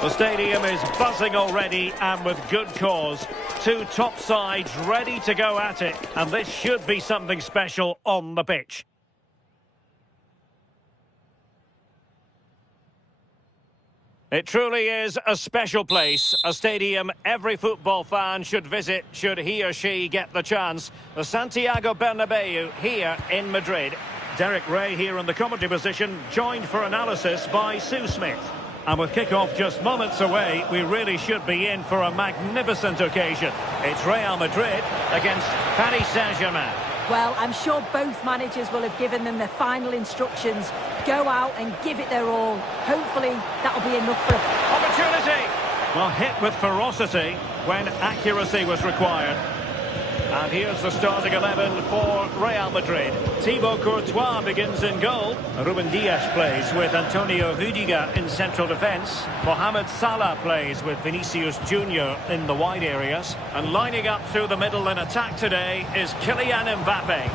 The stadium is buzzing already, and with good cause. Two top sides ready to go at it, and this should be something special on the pitch. It truly is a special place, a stadium every football fan should visit should he or she get the chance. The Santiago Bernabeu here in Madrid. Derek Ray here in the commentary position, joined for analysis by Sue Smith. And with kick-off just moments away, we really should be in for a magnificent occasion. It's Real Madrid against Paris Saint-Germain. Well, I'm sure both managers will have given them their final instructions. Go out and give it their all. Hopefully, that'll be enough for them. Opportunity! Well, hit with ferocity when accuracy was required. And here's the starting 11 for Real Madrid. Thibaut Courtois begins in goal. Ruben Dias plays with Antonio Rüdiger in central defence. Mohamed Salah plays with Vinicius Junior in the wide areas. And lining up through the middle in attack today is Kylian Mbappe.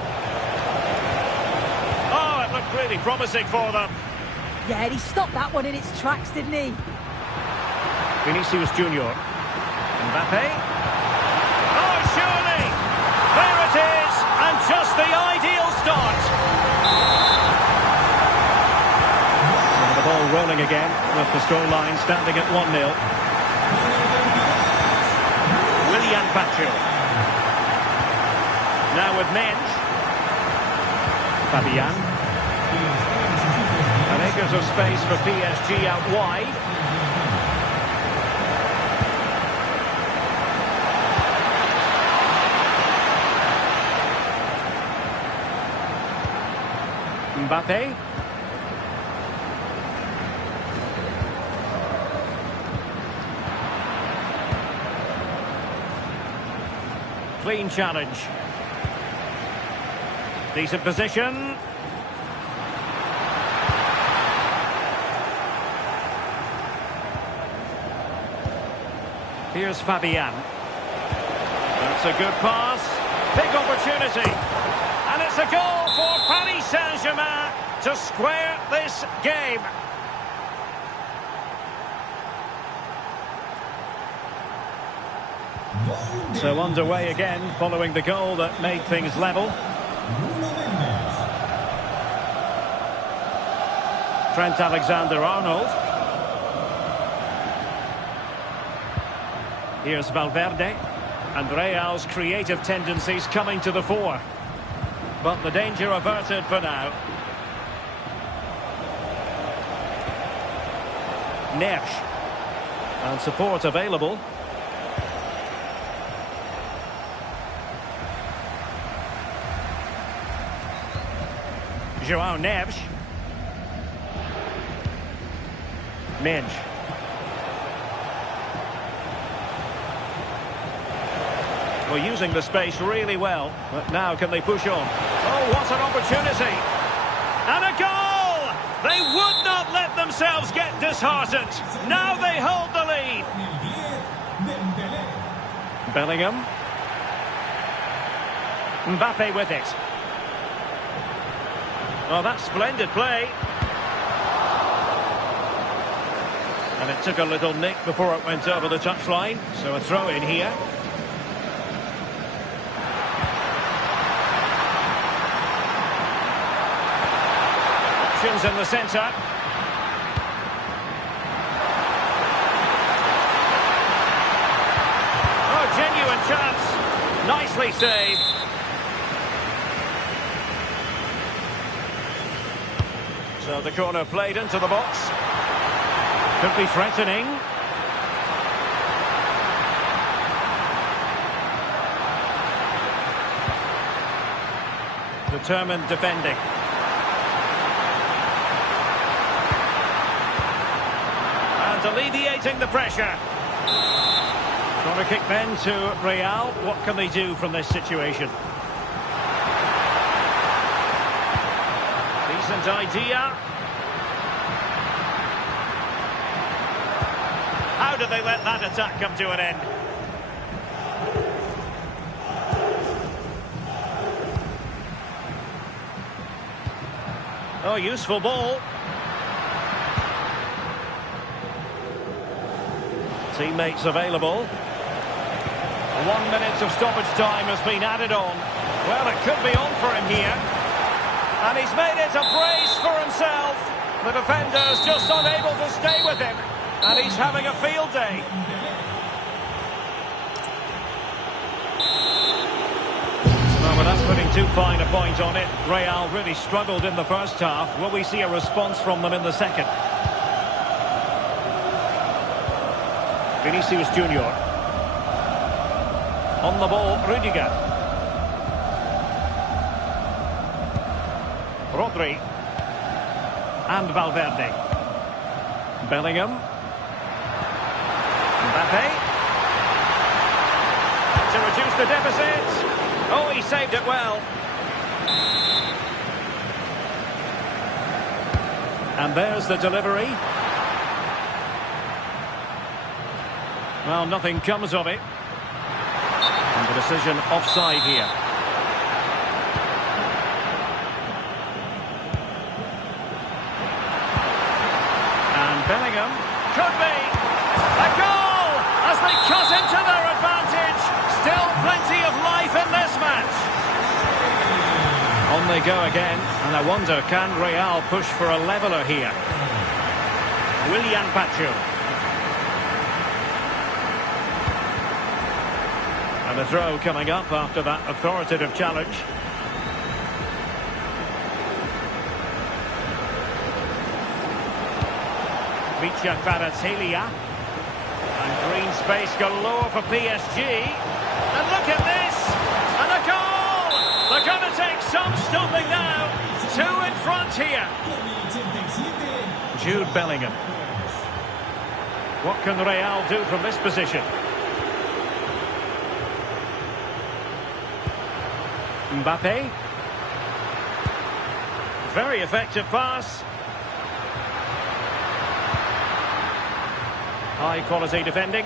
Oh, it looked really promising for them. Yeah, he stopped that one in its tracks, didn't he? Vinicius Junior. Mbappe. Oh, surely! There it is, and just the ideal start. And the ball rolling again, with the scoreline standing at 1-0. Willian Pacho. Now with Menz. Fabian. And acres of space for PSG out wide. Mbappe. Clean challenge. Decent position. Here's Fabian. That's a good pass. Big opportunity. And it's a goal for Paris Saint-Germain to square this game. So underway again following the goal that made things level. Trent Alexander-Arnold. Here's Valverde. And Real's creative tendencies coming to the fore. But the danger averted for now. Neves. And support available. João Neves. Menz. Well, using the space really well. But now can they push on? Oh, what an opportunity. And a goal! They would not let themselves get disheartened. Now they hold the lead. Bellingham. Mbappe with it. Oh, that's splendid play. And it took a little nick before it went over the touchline. So a throw in here. Options in the centre. Oh, genuine chance. Nicely saved. So the corner played into the box. Could be threatening. Determined defending. And alleviating the pressure. Corner kick then to Real. What can they do from this situation? Decent idea. How did they let that attack come to an end? Oh, useful ball. Teammates available. 1 minute of stoppage time has been added on. Well, it could be on for him here. And he's made it a brace for himself. The defender's just unable to stay with him. And he's having a field day. Well, without putting too fine a point on it, Real really struggled in the first half. Will we see a response from them in the second? Vinicius Junior. On the ball, Rudiger. Rodri. And Valverde. Bellingham. Mbappe. To reduce the deficit. Oh, he saved it well. And there's the delivery. Well, nothing comes of it. And the decision offside here. And Bellingham could be a goal as they cut into their advantage. Still plenty of life in this match. On they go again, and I wonder, can Real push for a leveller here? Willian Pacho. And a throw coming up after that authoritative challenge. Vicha Kvaratskhelia. And green space galore for PSG. And look at this! And a goal! They're going to take some stopping now. 2 in front here. Jude Bellingham. What can Real do from this position? Mbappe. Very effective pass. High quality defending.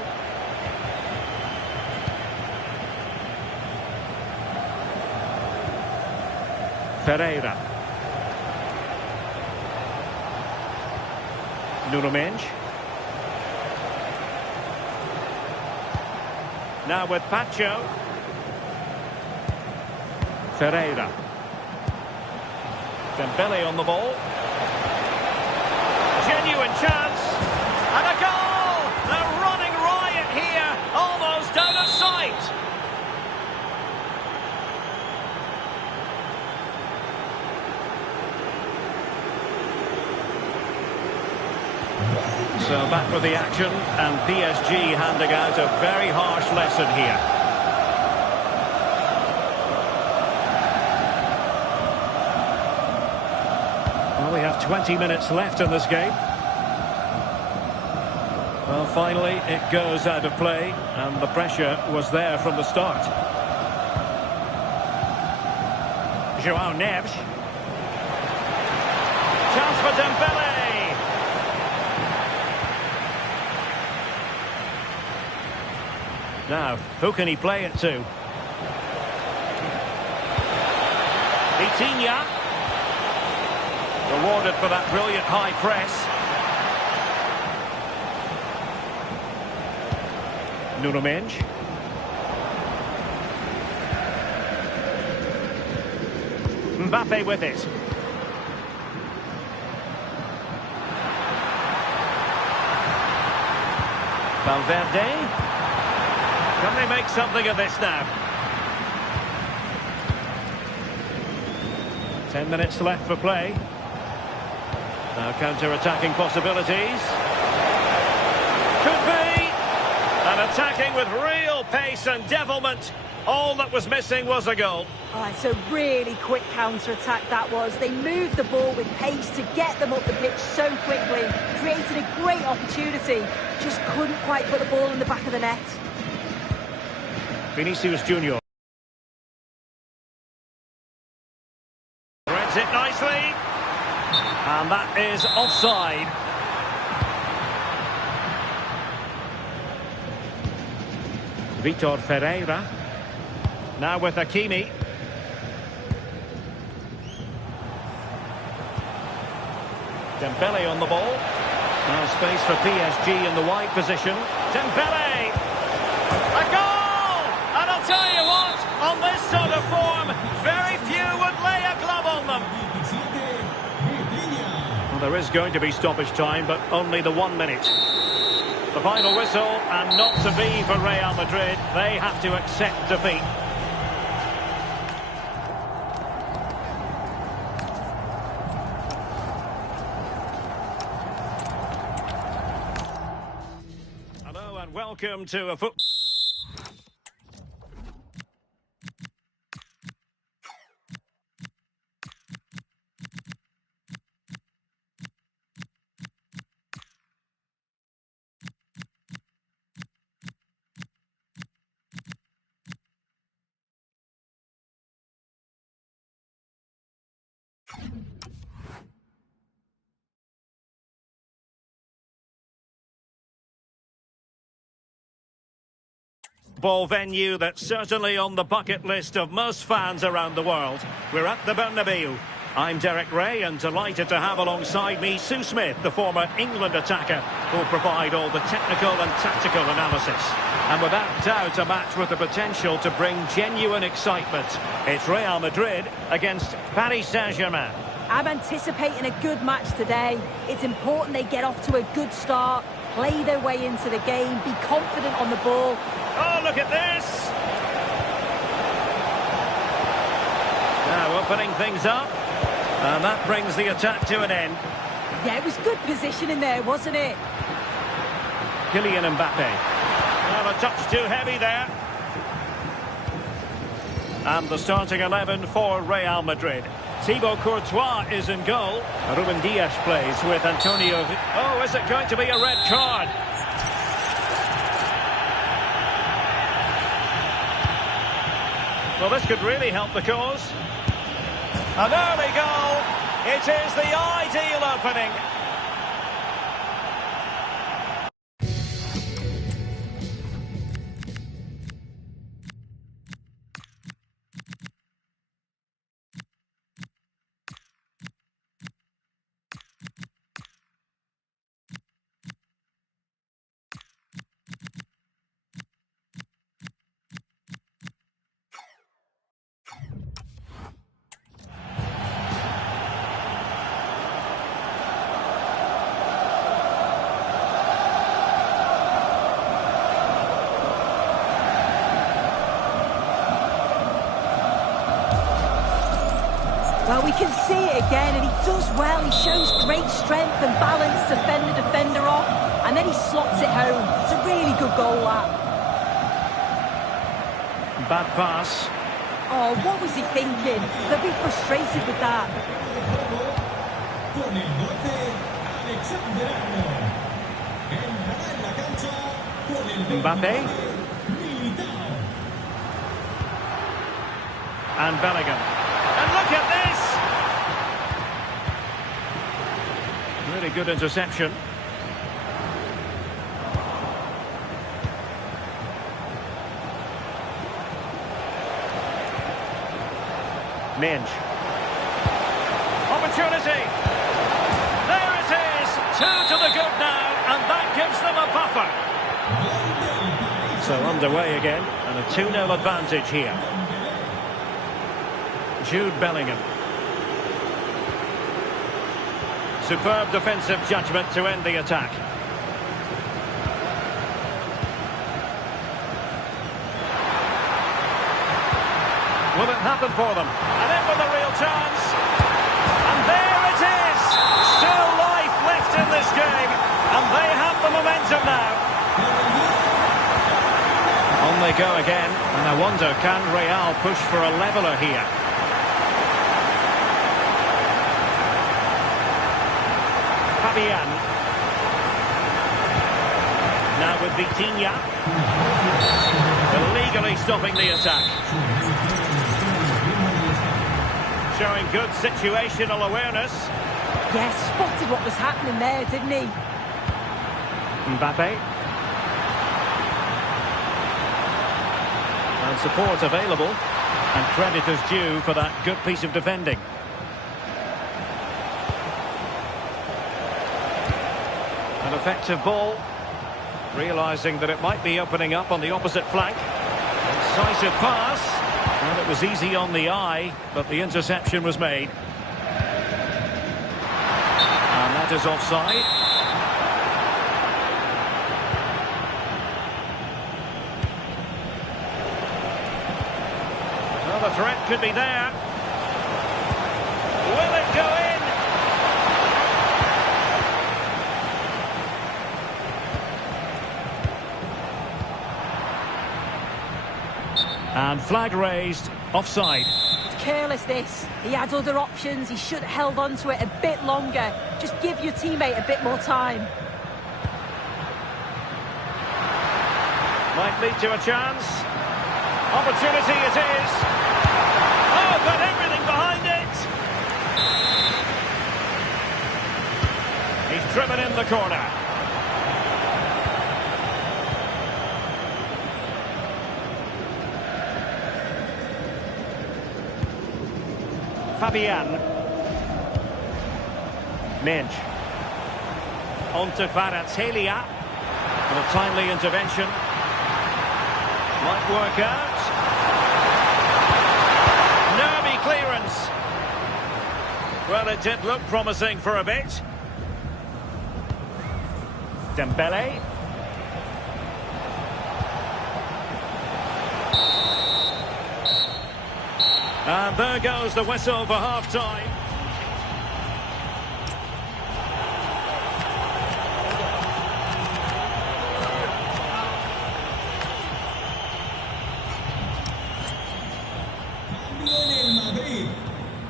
Ferreira. Nuno Mendes. Now with Pacho. Ferreira. Dembele on the ball. Genuine chance. And a goal! They're running riot here. Almost out of sight. So back with the action, and PSG handing out a very harsh lesson here. Well, we have 20 minutes left in this game. Well, finally, it goes out of play, and the pressure was there from the start. João Neves. Chance for Dembele. Now, who can he play it to? Vitinha. Rewarded for that brilliant high press. Nuno Mendes. Mbappe with it. Valverde. Can they make something of this now? 10 minutes left for play. Now counter-attacking possibilities. Could be! And attacking with real pace and devilment. All that was missing was a goal. Oh, it's a really quick counter-attack that was. They moved the ball with pace to get them up the pitch so quickly. Created a great opportunity. Just couldn't quite put the ball in the back of the net. Vinicius Junior. Reads it nicely. And that is offside. Vitor Ferreira. Now with Hakimi. Dembele on the ball. Well, space for PSG in the wide position. Dembele! A goal! And I'll tell you what, on this sort of form, very few would lay a glove on them. Well, there is going to be stoppage time, but only the 1 minute. The final whistle, and not to be for Real Madrid. They have to accept defeat. Hello and welcome to a football. Ball venue that's certainly on the bucket list of most fans around the world. We're at the Bernabeu. I'm Derek Ray and delighted to have alongside me Sue Smith, the former England attacker, who'll provide all the technical and tactical analysis. And without doubt, a match with the potential to bring genuine excitement. It's Real Madrid against Paris Saint-Germain. I'm anticipating a good match today. It's important they get off to a good start, play their way into the game, be confident on the ball. Oh, look at this! Now opening things up, and that brings the attack to an end. Yeah, it was good positioning there, wasn't it? Kylian Mbappe. Well, a touch too heavy there. And the starting 11 for Real Madrid. Thibaut Courtois is in goal. Ruben Dias plays with Antonio. Oh, is it going to be a red card? Well, this could really help the cause. An early goal. It is the ideal opening. Well, we can see it again, and he does well. He shows great strength and balance to fend the defender off, and then he slots it home. It's a really good goal, that. Bad pass. Oh, what was he thinking? They'll be frustrated with that. Mbappe. And Bellingham. And look at this! Really good interception. Minge. Opportunity! There it is! 2 to the good now, and that gives them a buffer. So underway again, and a 2-0 advantage here. Jude Bellingham. Superb defensive judgment to end the attack. Will it happen for them? And in with a real chance. And there it is! Still life left in this game. And they have the momentum now. On they go again. And I wonder, can Real push for a leveller here? Fabian. Now with Vitinha. Illegally stopping the attack. Showing good situational awareness. Yeah, spotted what was happening there, didn't he? Mbappe. And support available. And credit is due for that good piece of defending. Effective ball. Realising that it might be opening up on the opposite flank. Incisive pass. Well, it was easy on the eye, but the interception was made. And that is offside. Well, the threat could be there. Will it go in? And flag raised, offside. It's careless, this. He had other options. He should have held on to it a bit longer. Just give your teammate a bit more time. Might lead to a chance. Opportunity it is. Oh, got everything behind it. He's driven in the corner. Fabian. Minge. On to Kvaratskhelia. And a timely intervention. Might work out. Nervy clearance. Well, it did look promising for a bit. Dembele. And there goes the whistle for half-time.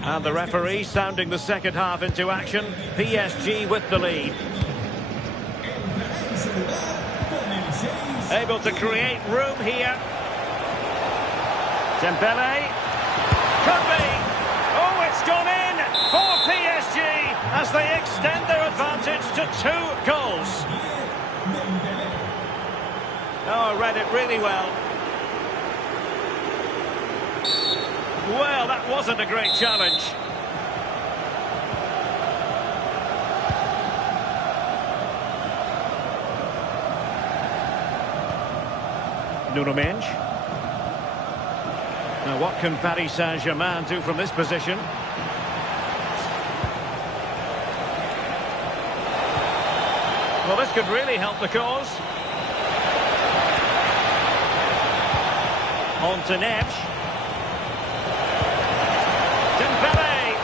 And the referee sounding the second half into action. PSG with the lead. Able to create room here. Dembele. Could be. Oh, it's gone in for PSG as they extend their advantage to 2 goals. Oh, I read it really well. Well, that wasn't a great challenge. Nuno Mendes. Now, what can Paris Saint-Germain do from this position? Well, this could really help the cause. On to Neves. Dembele.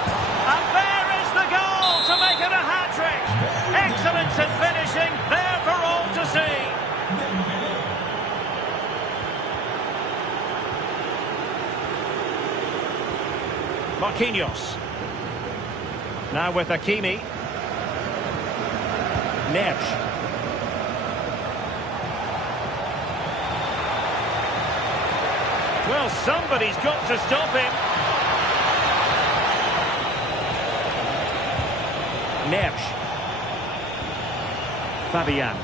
And there is the goal to make it a hat-trick. Excellence in finishing, there for all to see. Marquinhos. Now with Hakimi. Neves. Well, somebody's got to stop him. Neves. Fabian.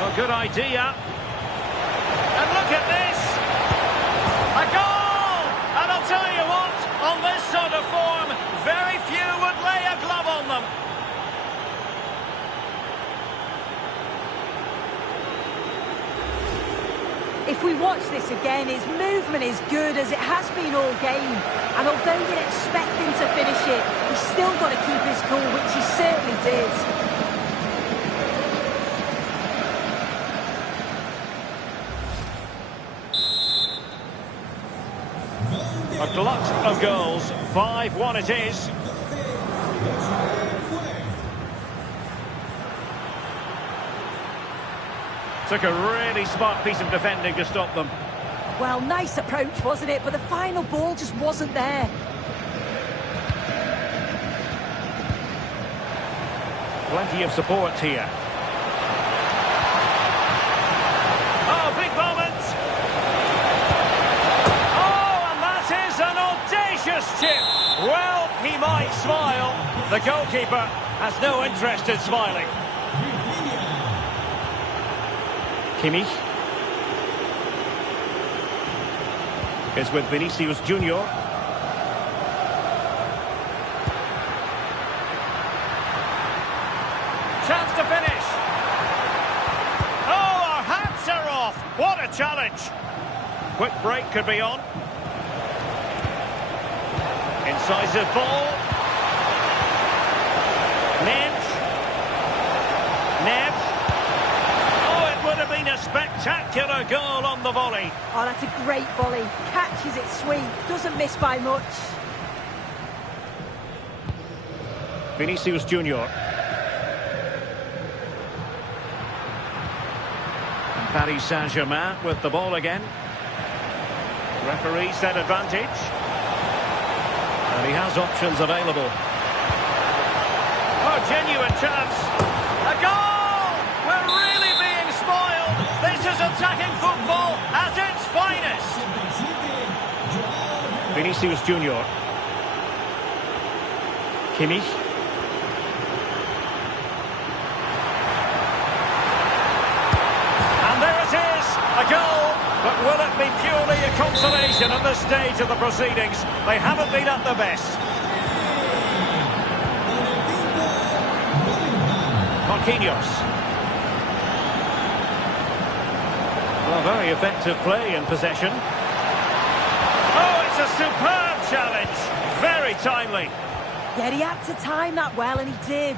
Well, good idea. And look at this. A goal! And I'll tell you what, on this sort of form, very few would lay a glove on them. If we watch this again, his movement is good as it has been all game. And although you'd expect him to finish it, he's still got to keep his cool, which he certainly did. A glut of goals, 5-1 it is. Took a really smart piece of defending to stop them. Well, nice approach, wasn't it? But the final ball just wasn't there. Plenty of support here. Oh, big moment! Oh, and that is an audacious chip! Well, he might smile. The goalkeeper has no interest in smiling. Kimmich is with Vinicius Junior. Quick break could be on. Incisive ball. Nev. Oh, it would have been a spectacular goal on the volley. Oh, that's a great volley. Catches it sweet. Doesn't miss by much. Vinicius Junior. And Paris Saint-Germain with the ball again. Referee set advantage. And he has options available. Oh, genuine chance. A goal! We're really being spoiled. This is attacking football at its finest. Vinicius Junior. Kimmich. And there it is, a goal. But will it be purely a consolation at this stage of the proceedings? They haven't been at their best. Marquinhos. Well, very effective play in possession. Oh, it's a superb challenge. Very timely. Yeah, he had to time that well, and he did.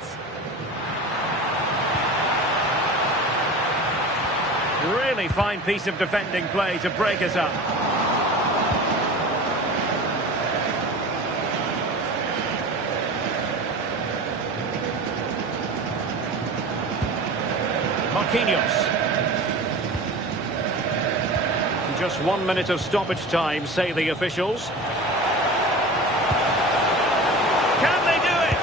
Really fine piece of defending play to break us up. Marquinhos. Just 1 minute of stoppage time, say the officials. Can they do it?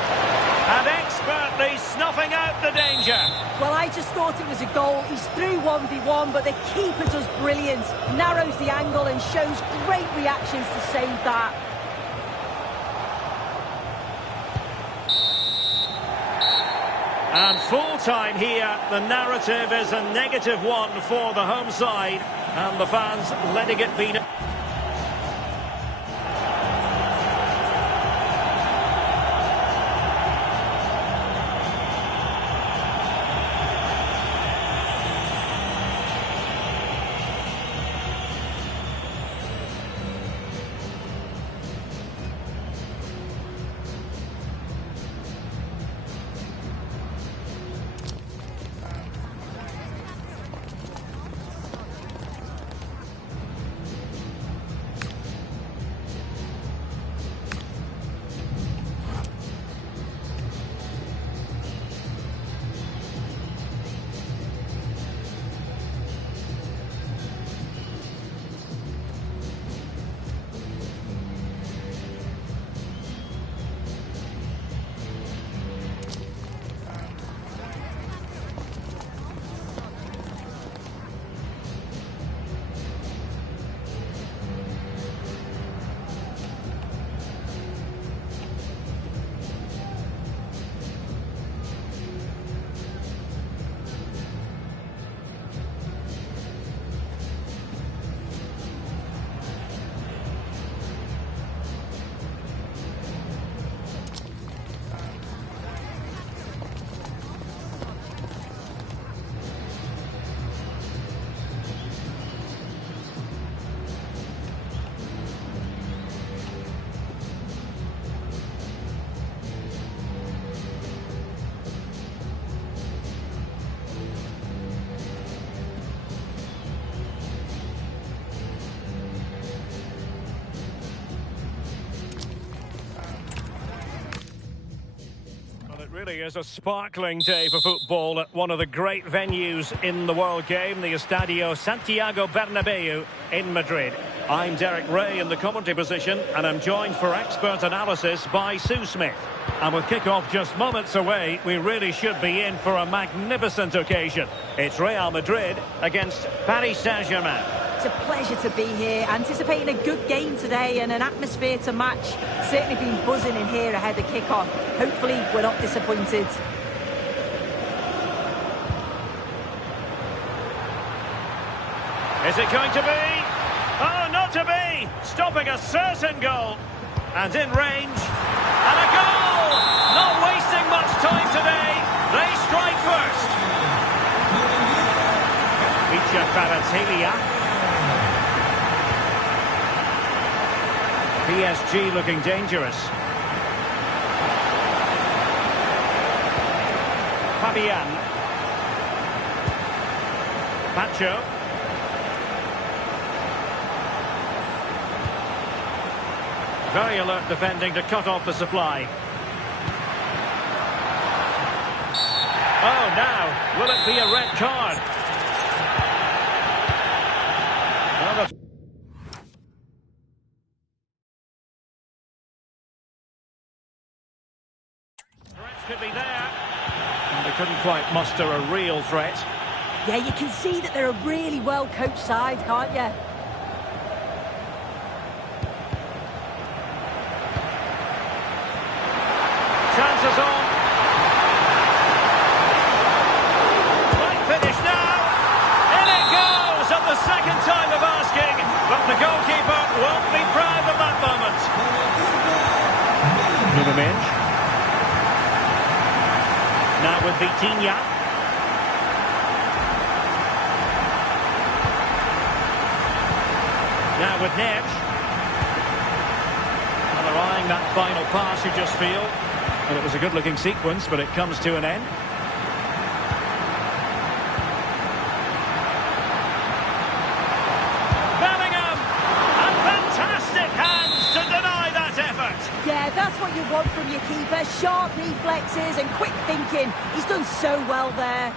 And expertly snuffing out the danger. Well, I just thought it was a goal. He's through 1v1, but the keeper does brilliant. Narrows the angle and shows great reactions to save that. And full time here, the narrative is a -1 for the home side, and the fans letting it be. Really is a sparkling day for football at one of the great venues in the world game, the Estadio Santiago Bernabeu in Madrid. I'm Derek Ray in the commentary position, and I'm joined for expert analysis by Sue Smith. And with kick-off just moments away, we really should be in for a magnificent occasion. It's Real Madrid against Paris Saint-Germain. It's a pleasure to be here, anticipating a good game today and an atmosphere to match. Certainly been buzzing in here ahead of kick-off. Hopefully we're not disappointed. Is it going to be? Oh, not to be! Stopping a certain goal. And in range. And a goal! Not wasting much time today. They strike first. Micha Kvaratskhelia. PSG looking dangerous. Fabian. Pacho. Very alert defending to cut off the supply. Oh, now, will it be a red card? Another... Threats could be there. And they couldn't quite muster a real threat. Yeah, you can see that they're a really well-coached side, can't you? Chances on. Right finish now. In it goes at the second time of asking. But the goalkeeper won't be proud of that moment. Minge. Now with Vitinha. Now with Neves. Well, they're eyeing that final pass, you just feel. And it was a good-looking sequence, but it comes to an end. Bellingham! And fantastic hands to deny that effort! Yeah, that's what you want from your keeper. Sharp reflexes and quick thinking. He's done so well there.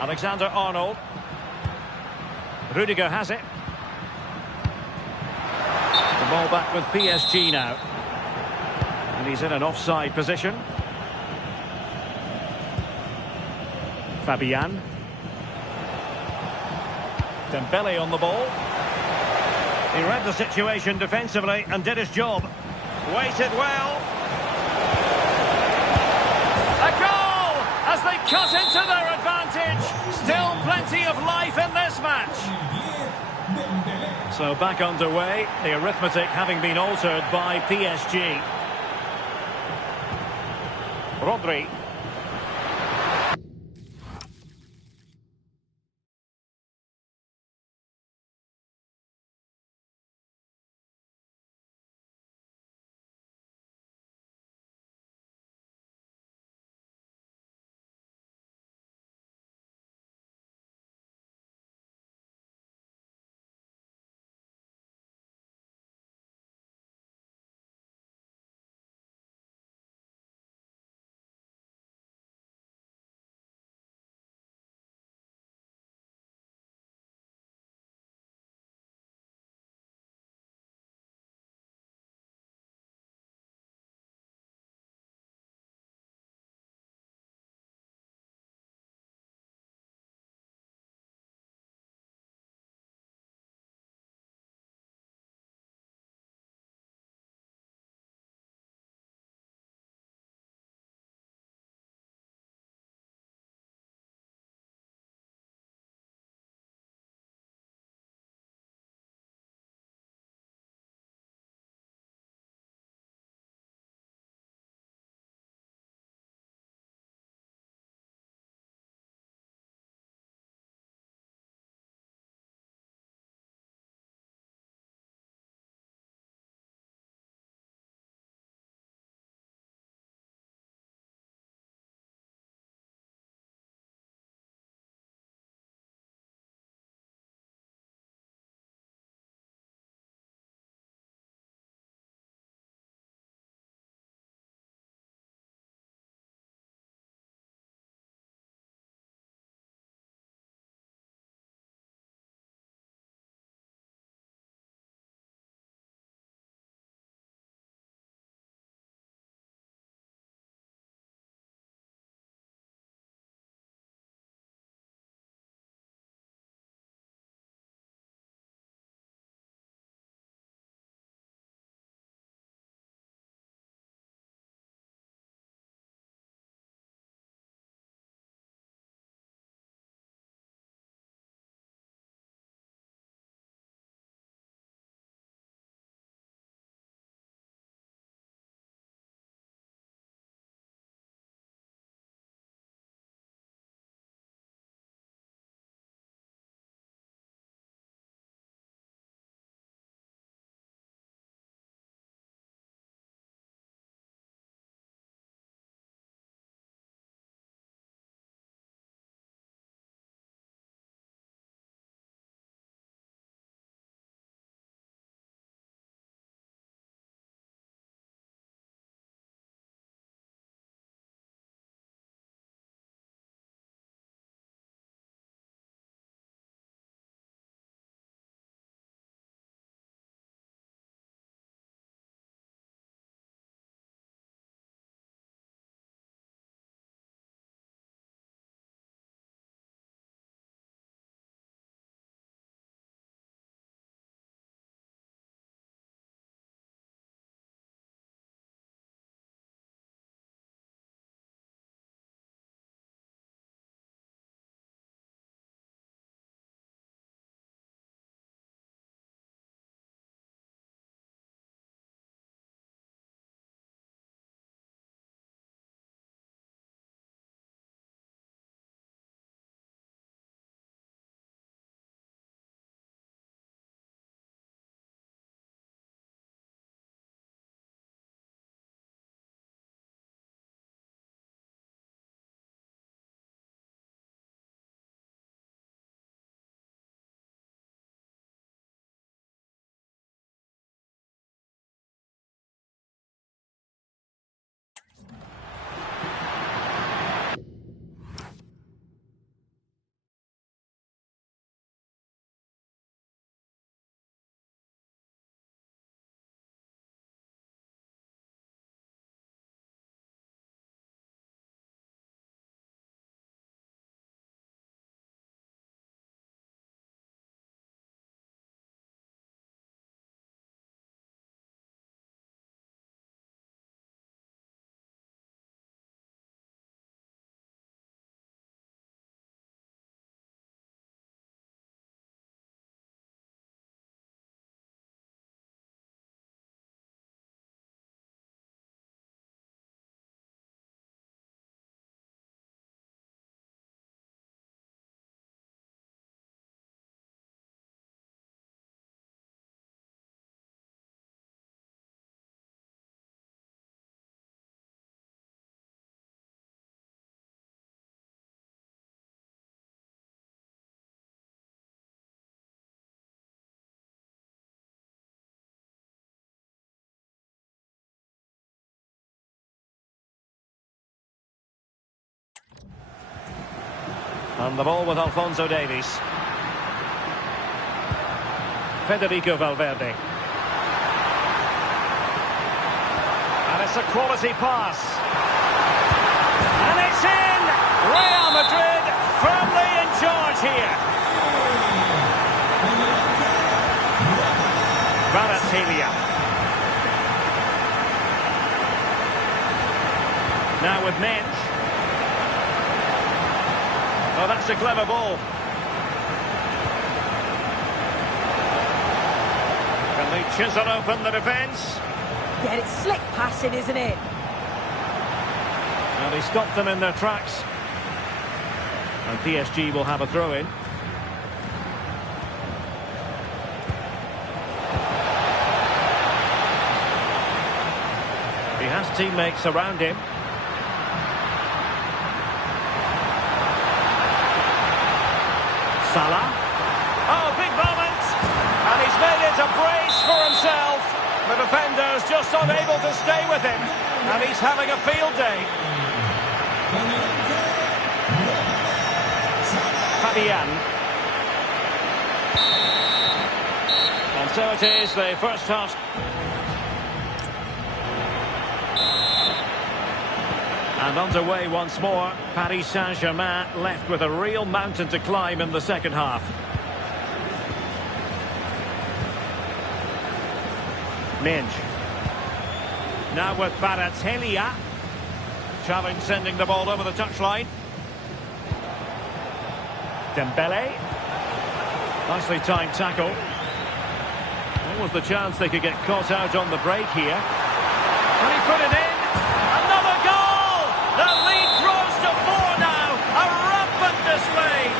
Alexander-Arnold. Rudiger has it. The ball back with PSG now. And he's in an offside position. Fabian. Dembele on the ball. He read the situation defensively and did his job. Waited well. A goal as they cut into their advantage. Still plenty of life in this match. So back underway, the arithmetic having been altered by PSG. Rodri. And the ball with Alphonso Davies. Federico Valverde. And it's a quality pass. And it's in! Real Madrid firmly in charge here. Kvaratskhelia. Now with Mensch. Oh, that's a clever ball. Can they chisel open the defence? Yeah, it's slick passing, isn't it? And he stopped them in their tracks. And PSG will have a throw-in. He has teammates around him. Salah. Oh, big moment! And he's made it a brace for himself. The defender's just unable to stay with him. And he's having a field day. Fabian. And so it is, the first half. And underway once more. Paris Saint-Germain left with a real mountain to climb in the second half. Mensch. Now with Kvaratskhelia. Challenge sending the ball over the touchline. Dembele. Nicely timed tackle. What was the chance they could get caught out on the break here? Can he put it in? Another goal! The lead grows to 4 now. A rampant display.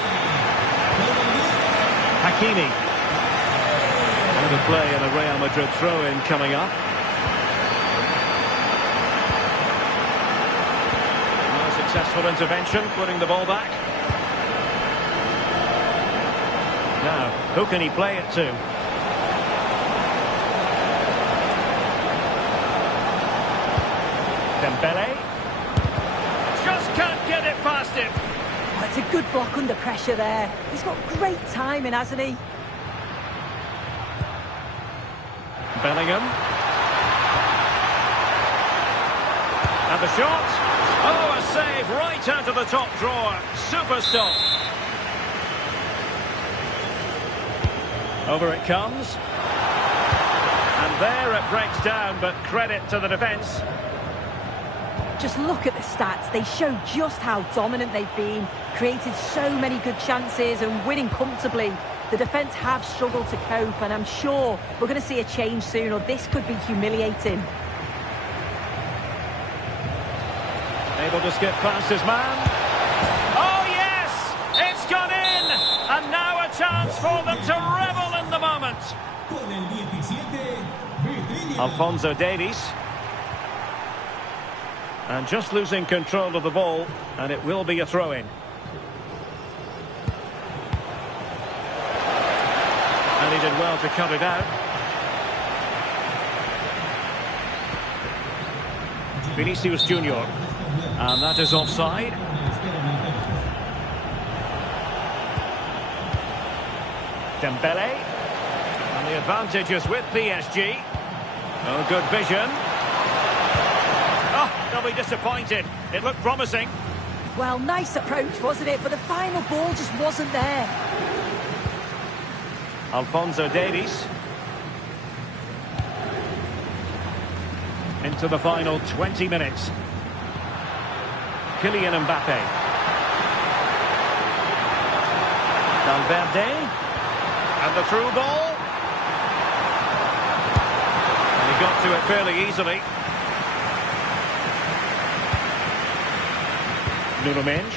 Hakimi. Out of play and a Real Madrid throw-in coming up. A successful intervention, putting the ball back. Now, who can he play it to? Dembele. Just can't get it past him. Oh, it's a good block under pressure there. He's got great timing, hasn't he? Bellingham. And the shot. Oh, a save right out of the top drawer. Super stop. Over it comes. And there it breaks down, but credit to the defence. Just look at the stats. They show just how dominant they've been. Created so many good chances and winning comfortably. The defence have struggled to cope, and I'm sure we're going to see a change soon, or this could be humiliating. Able to skip past his man. Oh, yes! It's gone in! And now a chance for them to revel in the moment. Alphonso Davies. And just losing control of the ball, and it will be a throw-in. And he did well to cut it out. Vinicius Junior. And that is offside. Dembele. And the advantage is with PSG. Oh, good vision. Oh, they'll be disappointed. It looked promising. Well, nice approach, wasn't it? But the final ball just wasn't there. Alphonso Davies. Into the final 20 minutes. Kylian Mbappe. Valverde. And the through ball. And he got to it fairly easily. Nuno Mensch.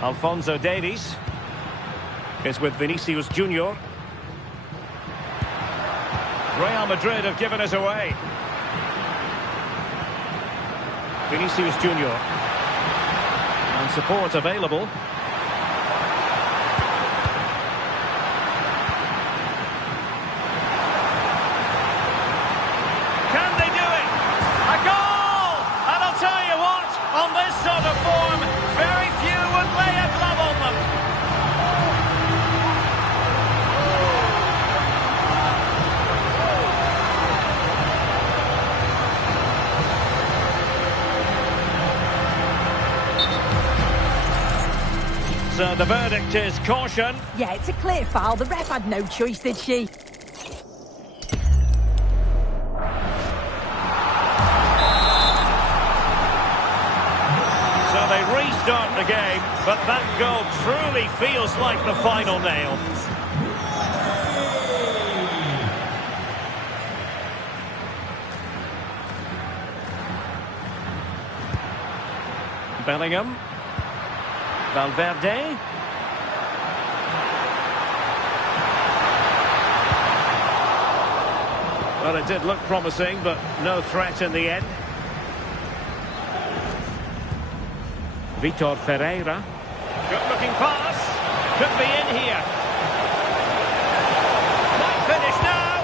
Alphonso Davies is with Vinicius Junior. Real Madrid have given us away. Vinicius Junior. And support available. Can they do it? A goal! So the verdict is caution. Yeah, it's a clear foul. The ref had no choice, did she? So they restart the game, but that goal truly feels like the final nail. Bellingham. Valverde. Well, it did look promising, but no threat in the end. Vitor Ferreira. Good-looking pass. Could be in here. Might finish now.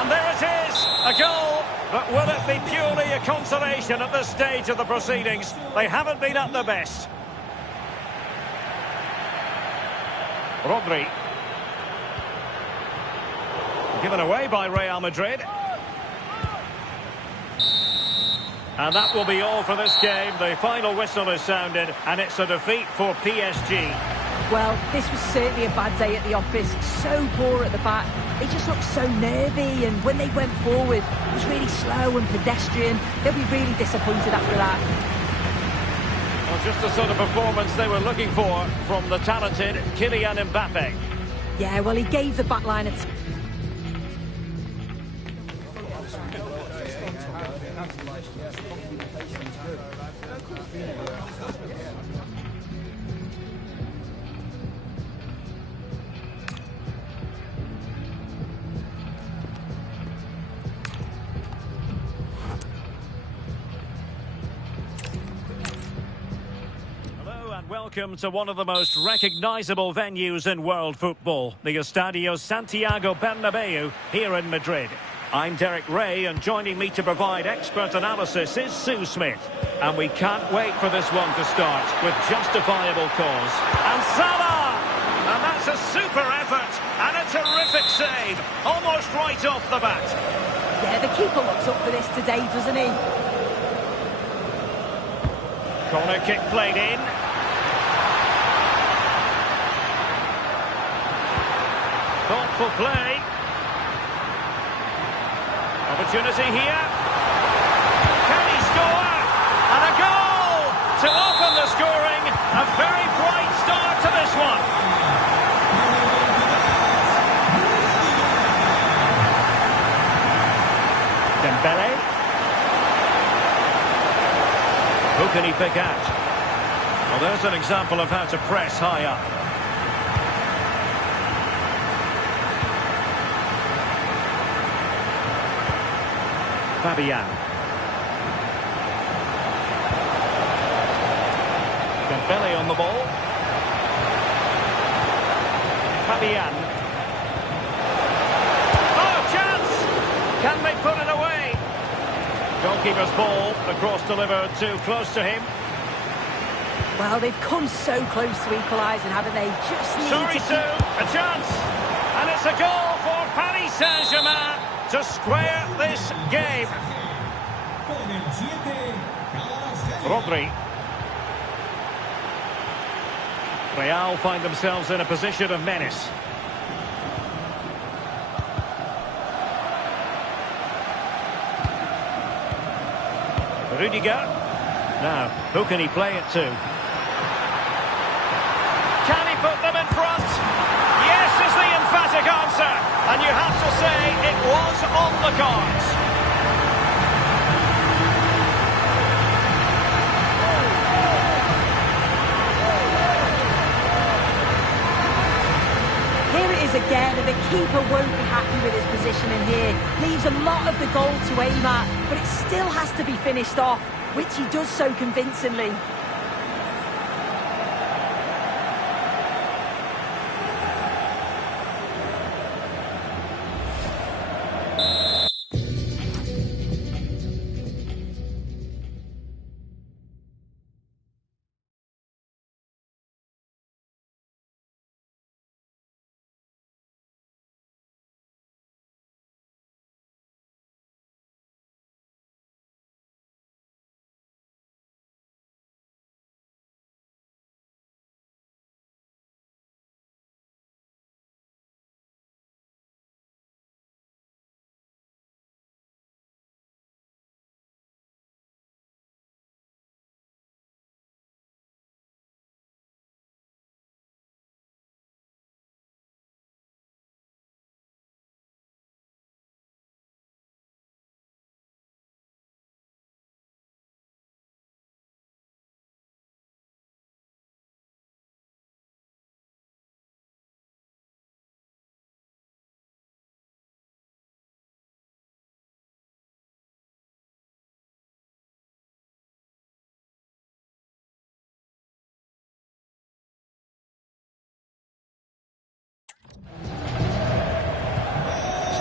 And there it is. A goal. But will it be purely a consolation at this stage of the proceedings? They haven't been at their best. Rodri. Given away by Real Madrid. And that will be all for this game. The final whistle is sounded, and it's a defeat for PSG. Well, this was certainly a bad day at the office. So poor at the back. They just looked so nervy, and when they went forward, it was really slow and pedestrian. They'll be really disappointed after that. Well, just the sort of performance they were looking for from the talented Kylian Mbappe. Yeah, well, he gave the back line a... Welcome to one of the most recognisable venues in world football, the Estadio Santiago Bernabeu here in Madrid. I'm Derek Ray, and joining me to provide expert analysis is Sue Smith. And we can't wait for this one to start with justifiable cause. And Salah! And that's a super effort and a terrific save, almost right off the bat. Yeah, the keeper looks up for this today, doesn't he? Corner kick played in. Thoughtful play. Opportunity here. Can he score? And a goal to open the scoring. A very bright start to this one. Dembele. Who can he pick out? Well, there's an example of how to press high up. Fabian. Dembele on the ball. Fabian. Oh, chance! Can they put it away? Goalkeeper's ball, the cross delivered too close to him. Well, they've come so close to equalising, haven't they? Just need Sorry, to Sue, a chance. And it's a goal for Paris Saint-Germain to square this game. Rodri. Real find themselves in a position of menace. Rudiger. Now, who can he play it to? Can he put them in front? Yes is the emphatic answer. And you have to say it was on the cards. Here it is again, and the keeper won't be happy with his positioning here. Leaves a lot of the goal to aim at, but it still has to be finished off, which he does so convincingly.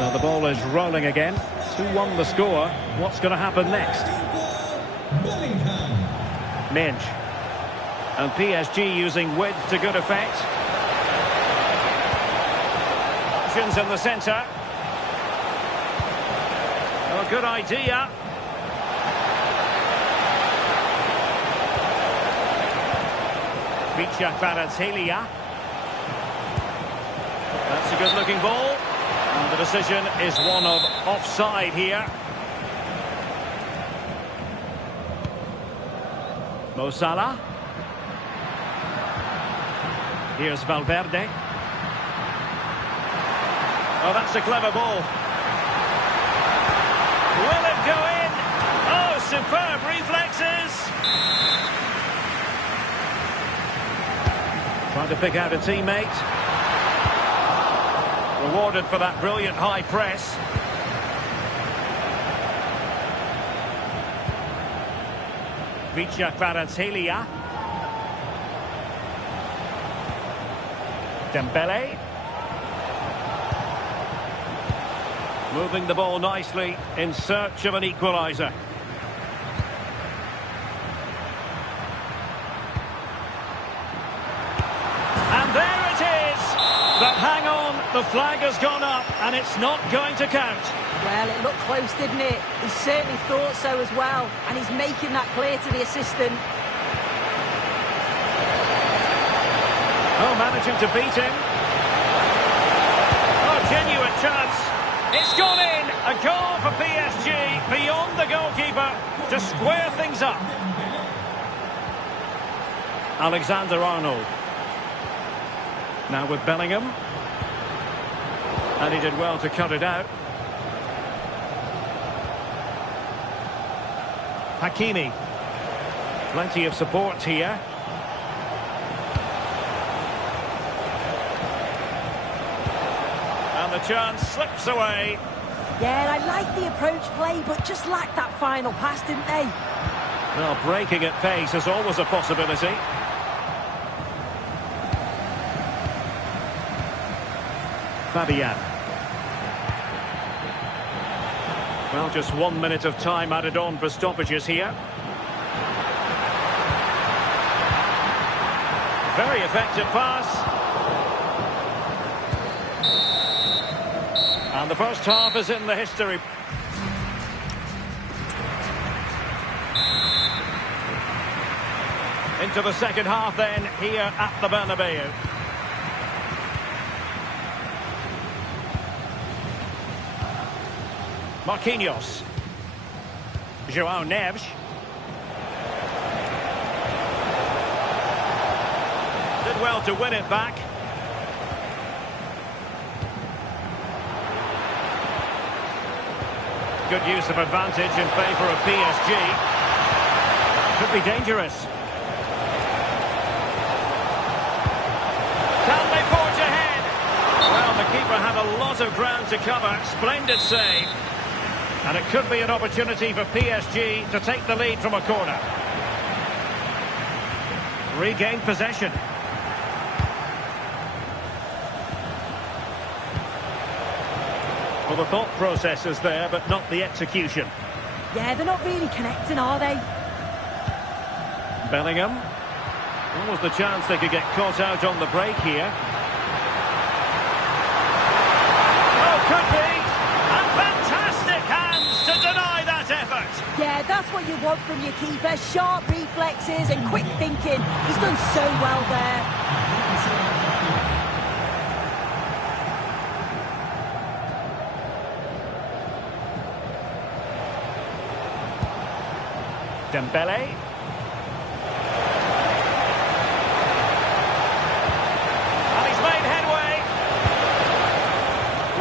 So the ball is rolling again. 2-1 the score. What's going to happen next? Minge. And PSG using width to good effect. Options in the centre. Oh, good idea. Vicha Kvaratskhelia. That's a good-looking ball. And the decision is one of offside here. Mo Salah. Here's Valverde. Oh, that's a clever ball. Will it go in? Oh, superb reflexes. Trying to pick out a teammate. Rewarded for that brilliant high press. Vicha Kvaratskhelia. Dembele. Moving the ball nicely in search of an equaliser. And there it is! But hang on, the flag has gone up and it's not going to count. Well, it looked close, didn't it? He certainly thought so as well, and he's making that clear to the assistant. Oh, managing to beat him. Oh, genuine chance. It's gone in. A goal for PSG beyond the goalkeeper to square things up. Alexander-Arnold. Now with Bellingham. And he did well to cut it out. Hakimi. Plenty of support here. And the chance slips away. Yeah, I like the approach play, but just lacked that final pass, didn't they? Well, breaking at pace is always a possibility. Fabian. Well, just 1 minute of time added on for stoppages here. Very effective pass. And the first half is in the history. Into the second half then, here at the Bernabeu. Marquinhos. João Neves. Did well to win it back. Good use of advantage in favour of PSG. Could be dangerous. Can they forge ahead? Well, the keeper had a lot of ground to cover. Splendid save. And it could be an opportunity for PSG to take the lead from a corner. Regain possession. Well, the thought process is there, but not the execution. Yeah, they're not really connecting, are they? Bellingham. What was the chance they could get caught out on the break here? Oh, could be. And fantastic hands to deny that effort. Yeah, that's what you want from your keeper. Sharp reflexes and quick thinking. He's done so well there. Dembele. And he's made headway.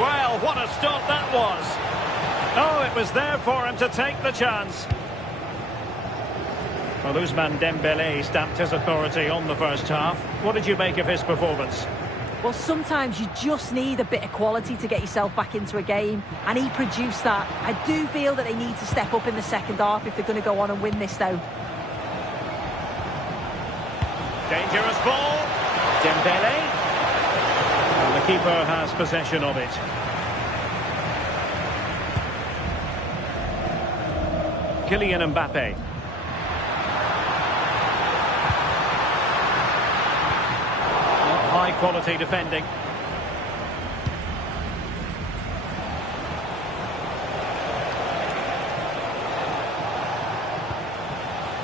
Well, what a stop that was. Oh, it was there for him to take the chance. Well, Ousmane Dembele stamped his authority on the first half. What did you make of his performance? Well, sometimes you just need a bit of quality to get yourself back into a game, and he produced that. I do feel that they need to step up in the second half if they're going to go on and win this, though. Dangerous ball. Dembele. And the keeper has possession of it. Kylian Mbappe. High quality defending.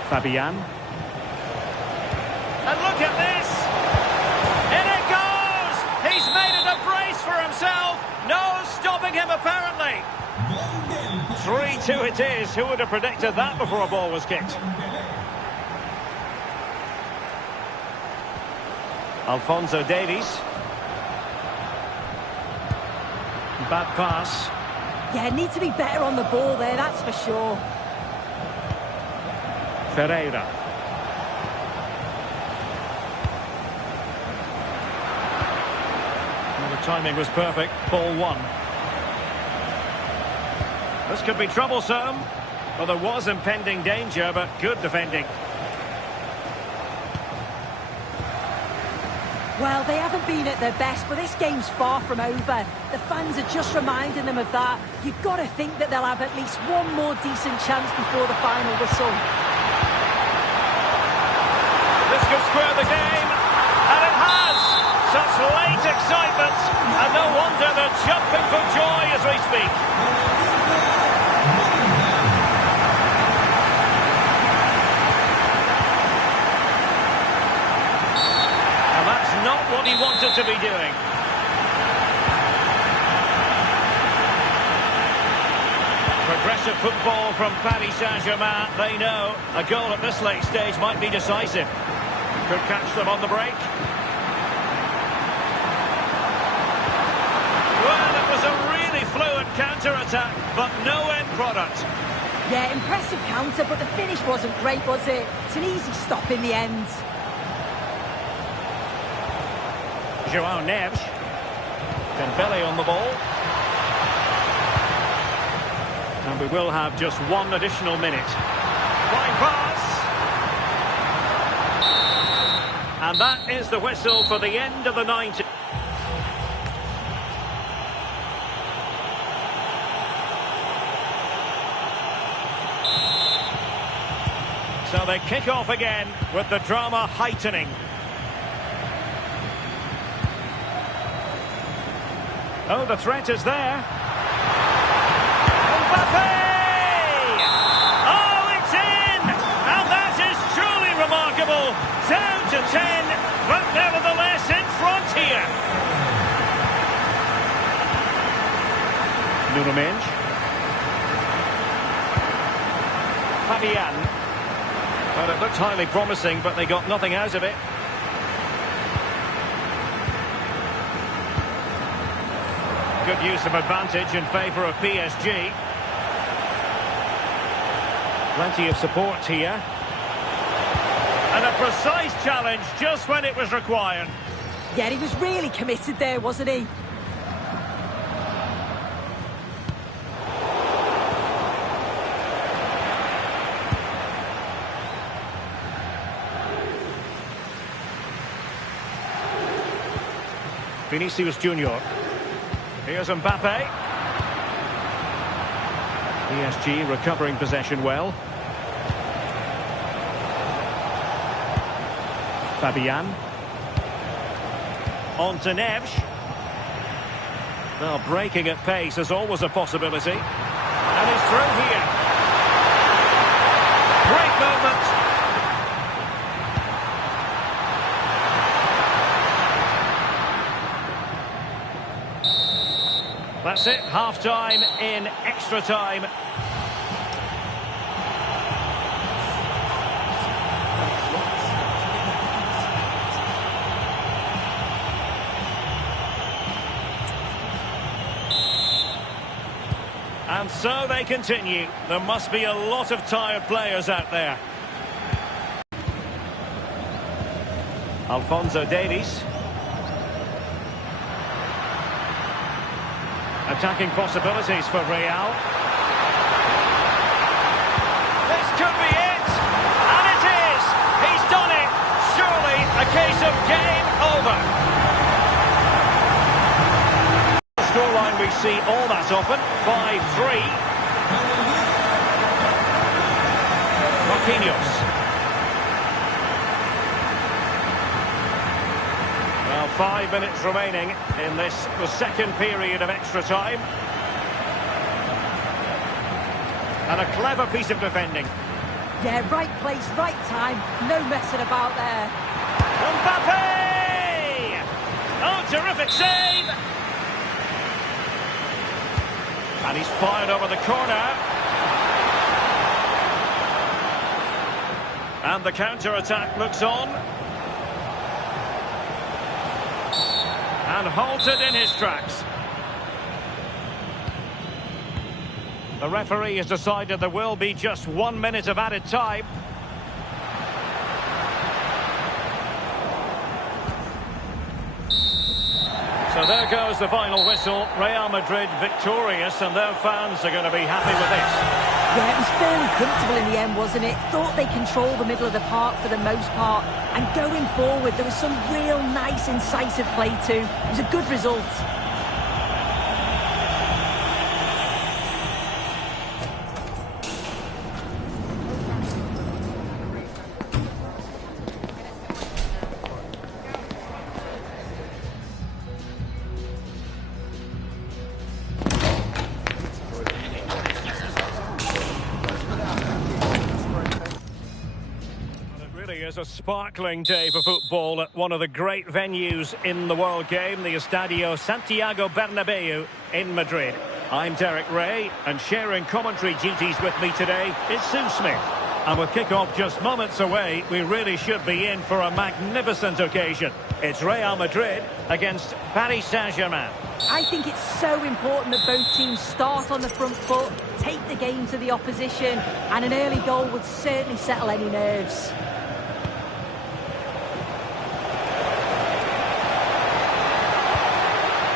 Fabian. And look at this! In it goes! He's made it a brace for himself! No stopping him, apparently! 3-2 it is. Who would have predicted that before a ball was kicked? Alphonso Davies. Bad pass. Yeah, need to be better on the ball there, that's for sure. Ferreira. Well, the timing was perfect. Ball one. This could be troublesome. Well, there was impending danger, but good defending. Well, they haven't been at their best, but this game's far from over. The fans are just reminding them of that. You've got to think that they'll have at least one more decent chance before the final whistle. This could square the game, and it has! Such late excitement, and no wonder they're jumping for joy as we speak. And that's not what he wanted to be doing. Progressive football from Paris Saint-Germain. They know a goal at this late stage might be decisive. Could catch them on the break. Well, it was a really fluid counter-attack, but no end product. Yeah, impressive counter, but the finish wasn't great, was it? It's an easy stop in the end. João Neves. Dembele on the ball. And we will have just one additional minute. Fine pass. And that is the whistle for the end of the 90. So they kick off again with the drama heightening. Oh, the threat is there. Mbappe! Oh, it's in! And that is truly remarkable. Down to 10, but nevertheless in front here. Nuno Mendes. Fabian. Well, it looked highly promising, but they got nothing out of it. Good use of advantage in favour of PSG. Plenty of support here. And a precise challenge just when it was required. Yeah, he was really committed there, wasn't he? Vinicius Junior. Here's Mbappe. PSG recovering possession well. Fabian. On to Neves. Well, breaking at pace is always a possibility. And he's through here. Great moment. That's it, half-time in extra time. And so they continue. There must be a lot of tired players out there. Alphonso Davies. Attacking possibilities for Real. This could be it! And it is! He's done it! Surely a case of game over. Scoreline we see all that often. 5-3. Marquinhos. Well, 5 minutes remaining in this, the second period of extra time. And a clever piece of defending. Yeah, right place, right time. No messing about there. Mbappe! Oh, terrific save! And he's fired over the corner. And the counter-attack looks on. And halted in his tracks. The referee has decided there will be just 1 minute of added time. So there goes the final whistle. Real Madrid victorious, and their fans are going to be happy with this. Yeah, it was fairly comfortable in the end, wasn't it? Thought they controlled the middle of the park for the most part. And going forward, there was some real nice, incisive play too. It was a good result. Is a sparkling day for football at one of the great venues in the world game, the Estadio Santiago Bernabeu in Madrid. I'm Derek Ray, and sharing commentary duties with me today is Sue Smith. And with kick-off just moments away, we really should be in for a magnificent occasion. It's Real Madrid against Paris Saint-Germain. I think it's so important that both teams start on the front foot, take the game to the opposition, and an early goal would certainly settle any nerves.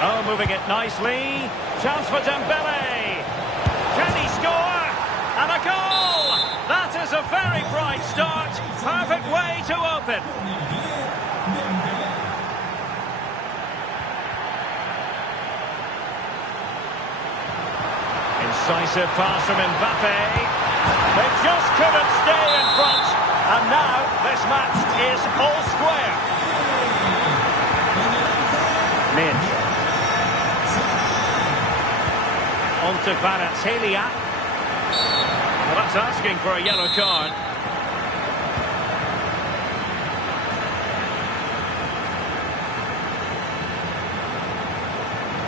Oh, moving it nicely. Chance for Dembele. Can he score? And a goal! That is a very bright start. Perfect way to open. Incisive pass from Mbappe. They just couldn't stay in front. And now this match is all square. Minge. On to Kvaratskhelia. Well, that's asking for a yellow card.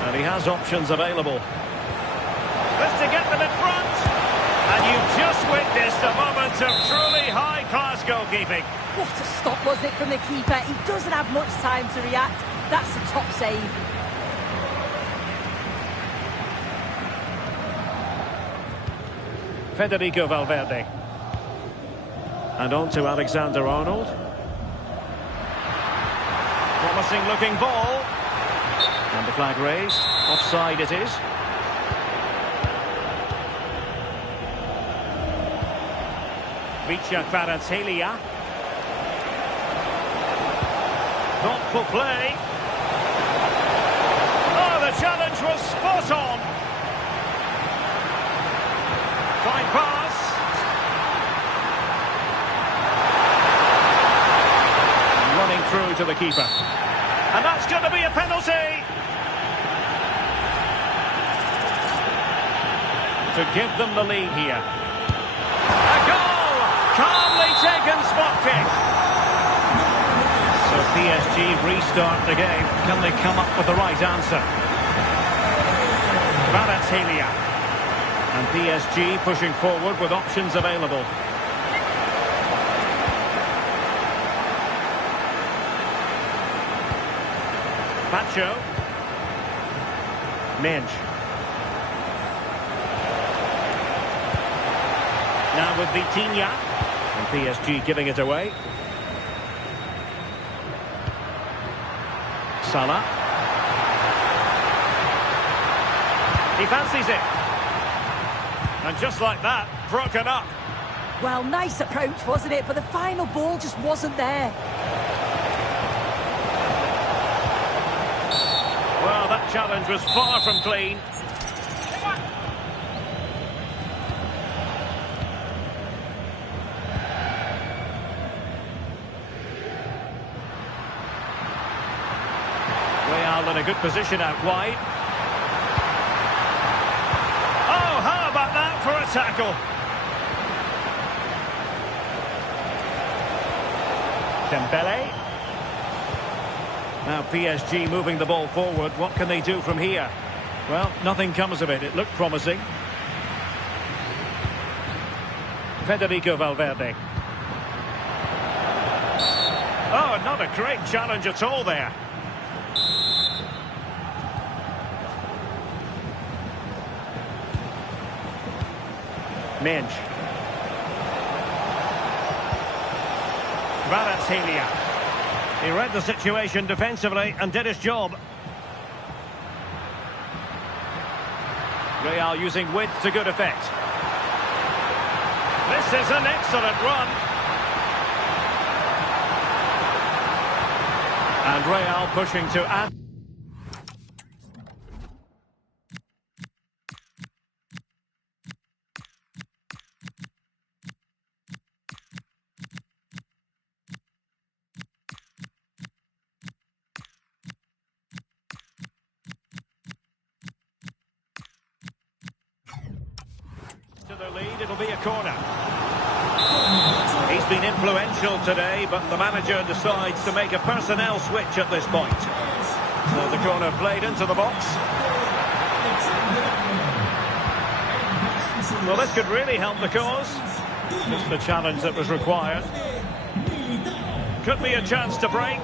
And he has options available. Just to get them in front. And you've just witnessed a moment of truly high-class goalkeeping. What a stop, wasn't it, from the keeper? He doesn't have much time to react. That's the top save. Federico Valverde. And on to Alexander-Arnold. Promising looking ball. And the flag raised. Offside it is. Vicha Kvaratskhelia. Thoughtful play. Oh, the challenge was spot on. Fine pass. Running through to the keeper. And that's going to be a penalty. To give them the lead here. A goal! Calmly taken spot kick. So PSG restart the game. Can they come up with the right answer? Kvaratskhelia. And PSG pushing forward with options available. Pacho. Minge. Now with Vitinha. And PSG giving it away. Salah. He fancies it. And just like that, broken up. Well, nice approach, wasn't it? But the final ball just wasn't there. Well, that challenge was far from clean. in a good position out wide. Oh, how about that for a tackle? Dembele. Now PSG moving the ball forward. What can they do from here? Well, nothing comes of it. It looked promising. Federico Valverde. Oh, not a great challenge at all there. Minge. Kvaratskhelia. He read the situation defensively and did his job. Real using width to good effect. This is an excellent run. And Real pushing to add. To the lead, it'll be a corner. He's been influential today, but the manager decides to make a personnel switch at this point. So the corner played into the box. Well, this could really help the cause. Just the challenge that was required. Could be a chance to break.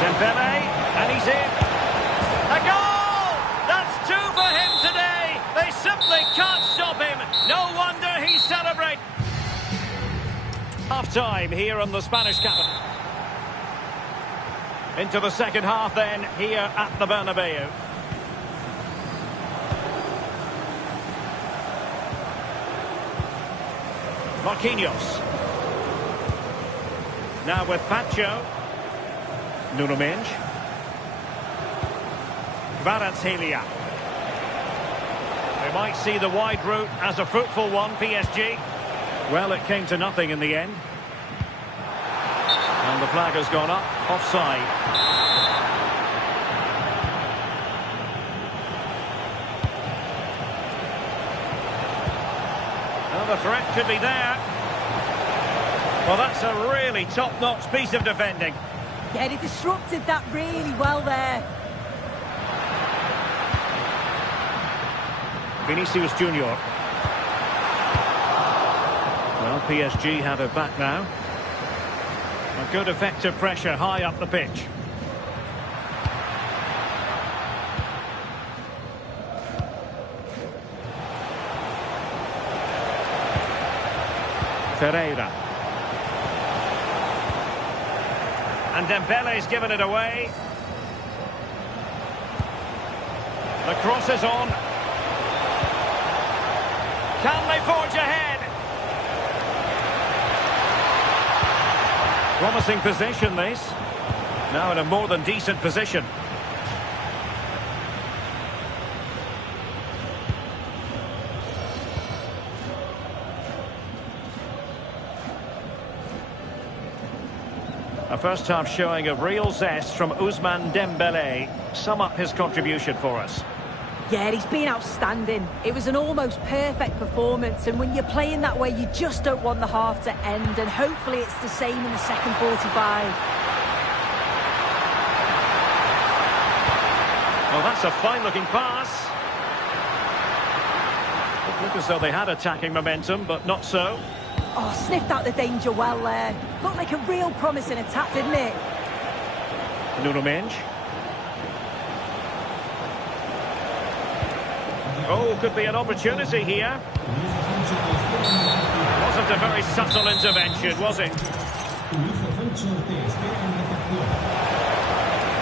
Dembele, and he's in. A goal! That's two for him today. They simply can't stop him. No wonder he celebrates. Half-time here on the Spanish capital. Into the second half then, here at the Bernabeu. Marquinhos. Now with Pacho. Nuno Mendes. Kvaratskhelia. They might see the wide route as a fruitful one, PSG. Well, it came to nothing in the end. And the flag has gone up, offside. Well, the threat could be there. Well, that's a really top-notch piece of defending. Yeah, he disrupted that really well there. Vinicius Junior. Well, PSG have it back now. A good effective pressure high up the pitch. Ferreira. And Dembele's given it away. The cross is on. Can they forge ahead? Promising position, this. Now in a more than decent position. A first half showing of real zest from Ousmane Dembele. Sum up his contribution for us. Yeah, he's been outstanding. It was an almost perfect performance, and when you're playing that way, you just don't want the half to end, and hopefully it's the same in the second 45. Well, that's a fine-looking pass. It looked as though they had attacking momentum, but not so. Oh, sniffed out the danger well there. Looked like a real promising attack, didn't it? Nuno Mendes. Oh, could be an opportunity here. Wasn't a very subtle intervention, was it?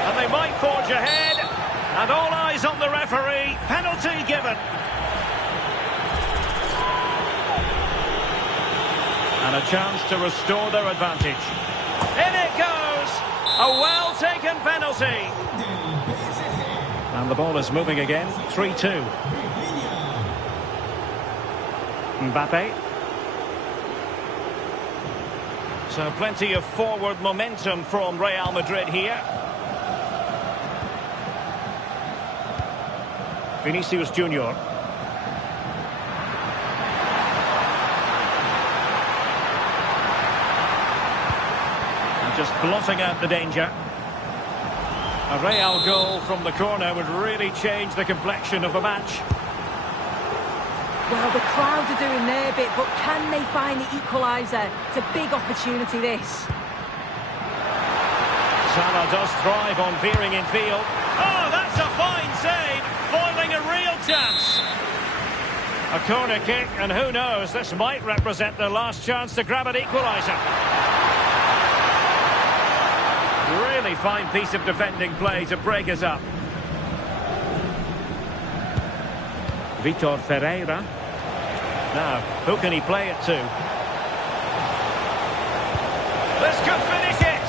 And they might forge ahead. And all eyes on the referee. Penalty given. And a chance to restore their advantage. In it goes! A well-taken penalty. And the ball is moving again. 3-2. Mbappe. So plenty of forward momentum from Real Madrid here. Vinicius Junior. And just blotting out the danger. A Real goal from the corner would really change the complexion of the match. Well, the crowd are doing their bit, but can they find the equaliser? It's a big opportunity, this. Salah does thrive on veering in field. Oh, that's a fine save, foiling a real chance. A corner kick, and who knows, this might represent their last chance to grab an equaliser. Really fine piece of defending play to break us up. Vitor Ferreira. Now, who can he play it to? This could finish it!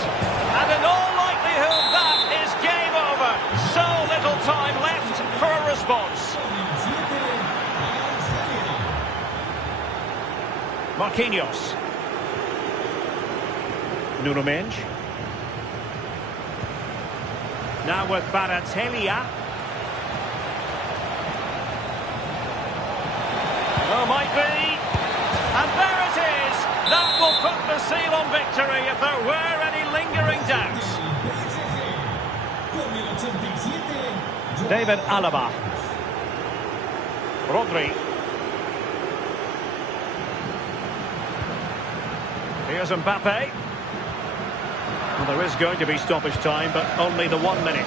And in all likelihood, that is game over. So little time left for a response. Marquinhos. Nuno Mendes. Now with Baratelia. Well, might be. And there it is. That will put the seal on victory if there were any lingering doubts. David Alaba. Rodri. Here's Mbappe. Well, there is going to be stoppage time, but only the 1 minute.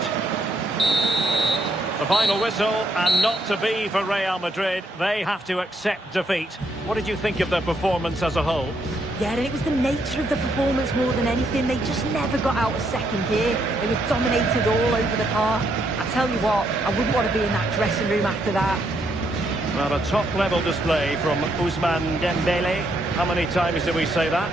The final whistle, and not to be for Real Madrid. They have to accept defeat. What did you think of their performance as a whole? Yeah, and it was the nature of the performance more than anything. They just never got out of second gear. They were dominated all over the park. I tell you what, I wouldn't want to be in that dressing room after that. Well, a top-level display from Ousmane Dembele. How many times did we say that?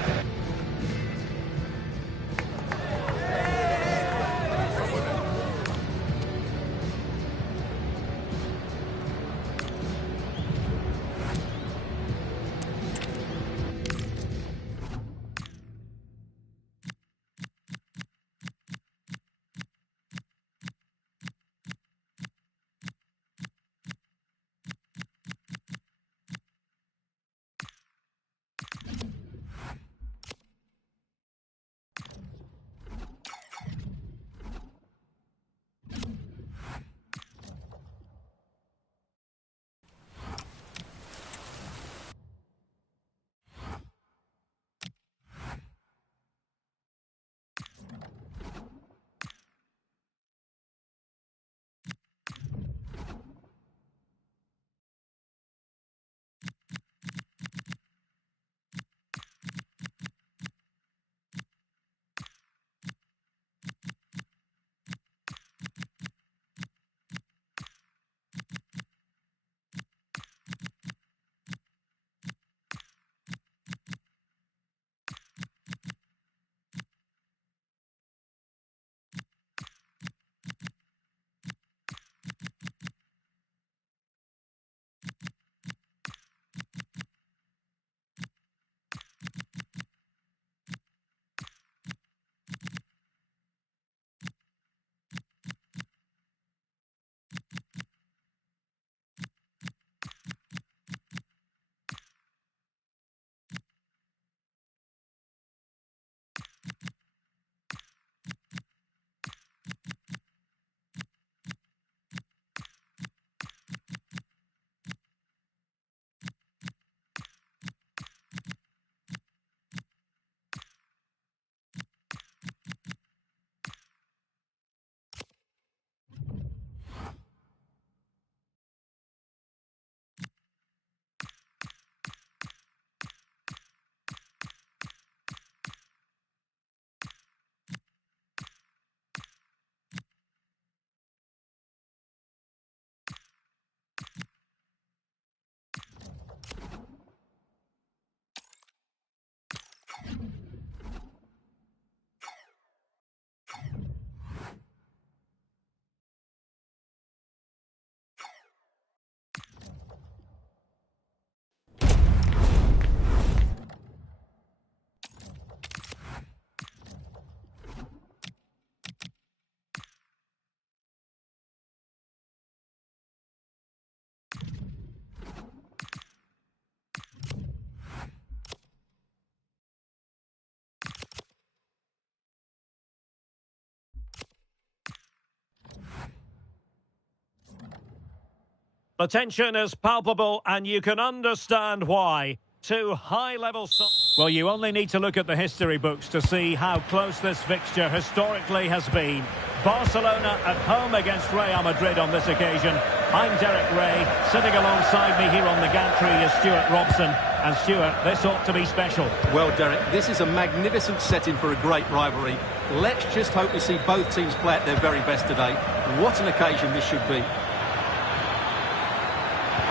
The tension is palpable and you can understand why. Two high-level... Well, you only need to look at the history books to see how close this fixture historically has been. Barcelona at home against Real Madrid on this occasion. I'm Derek Ray. Sitting alongside me here on the gantry is Stuart Robson. And Stuart, this ought to be special. Well, Derek, this is a magnificent setting for a great rivalry. Let's just hope we see both teams play at their very best today. What an occasion this should be.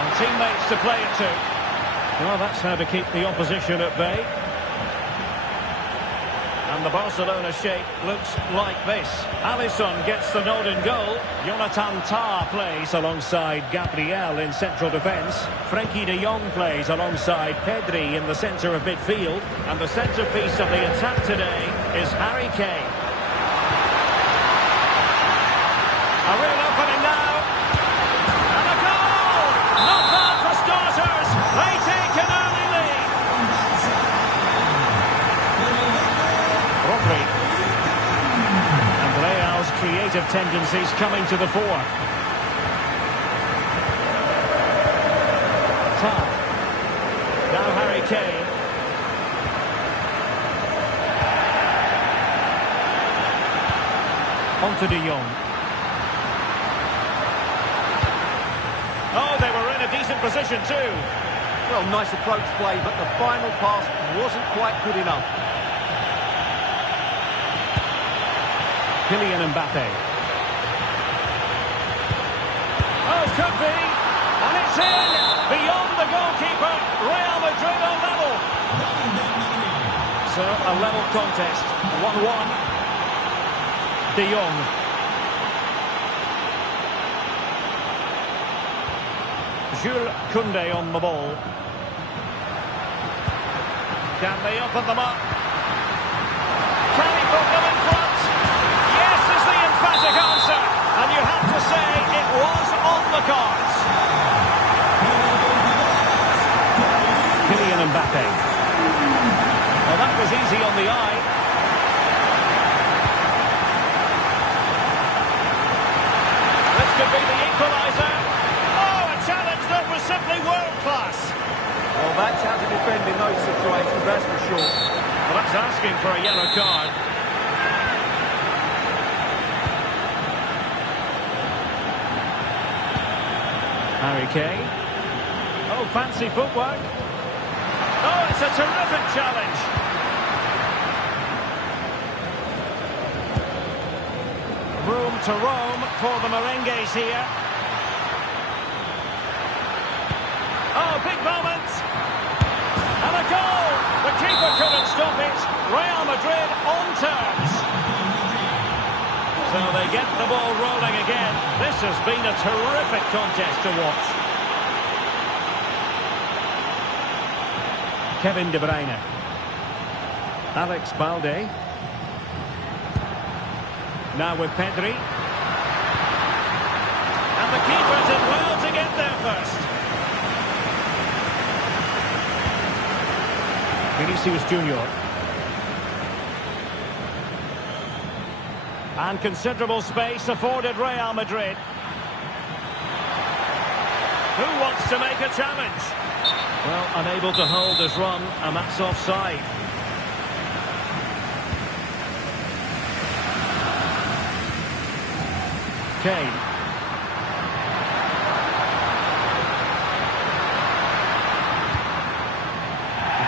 And teammates to play it to. Well, that's how to keep the opposition at bay. And the Barcelona shape looks like this. Alisson gets the nod in goal. Jonathan Tah plays alongside Gabriel in central defence. Frenkie de Jong plays alongside Pedri in the centre of midfield. And the centrepiece of the attack today is Harry Kane. A real opening now. And a goal! Not bad for starters. They take an early lead. Rodri. And Real's creative tendencies coming to the fore. Tah. Now Harry Kane. On to de Jong. Oh, they were in a decent position too. Well, nice approach play, but the final pass wasn't quite good enough. Kylian Mbappe. Oh, could be. And it's in. Beyond the goalkeeper. Real Madrid on level. So, a level contest. 1-1. De Jong. Jules Koundé on the ball. Can they open them up? Can he put them in front? Yes is the emphatic answer. And you have to say it was on the cards. Kylian Mbappe. Well, that was easy on the eye. This could be the equaliser. Simply world class. Well, that's how to defend in those situations, that's for sure. Well, that's asking for a yellow card. Harry Kane. Oh, fancy footwork. Oh, it's a terrific challenge. Room to roam for the merengues here. Oh, big moment! And a goal! The keeper couldn't stop it. Real Madrid on terms. So they get the ball rolling again. This has been a terrific contest to watch. Kevin De Bruyne. Alex Balde. Now with Pedri. And the keeper did well to get there first. Vinicius Junior. And considerable space afforded Real Madrid. Who wants to make a challenge? Well, unable to hold his run, and that's offside. Kane.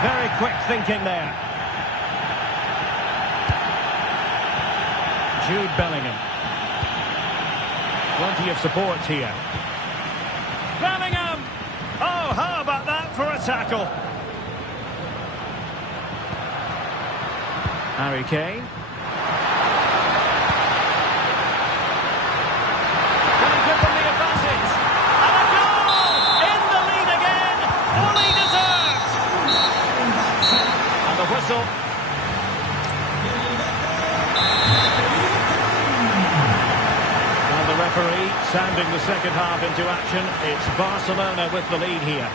Very quick thinking there. Jude Bellingham. Plenty of support here. Bellingham! Oh, how about that for a tackle? Harry Kane. Can he give them the advantage? And a goal! In the lead again! Fully deserved! And the whistle. And the referee sounding the second half into action. It's Barcelona with the lead here.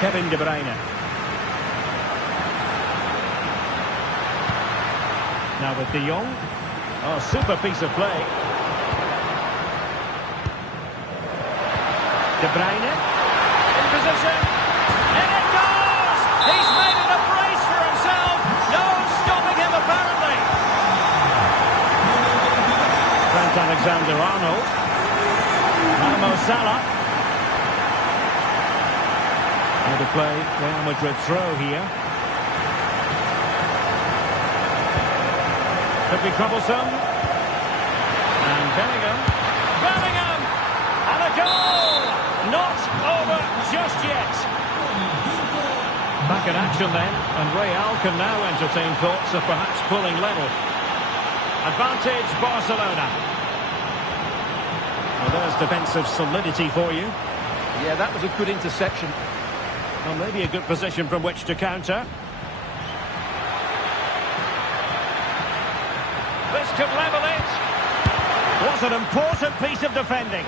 Kevin De Bruyne. Now with De Jong. Oh, super piece of play. De Bruyne. In position. And it goes! He's made it a brace for himself. No stopping him, apparently. Trent Alexander-Arnold. Mo Salah. To play Real Madrid throw here. Could be troublesome. And Bellingham! And a goal! Not over just yet. Back in action then, and Real can now entertain thoughts of perhaps pulling level. Advantage Barcelona. Well, there's defensive solidity for you. Yeah, that was a good interception. Well, maybe a good position from which to counter. This could level it. Was an important piece of defending.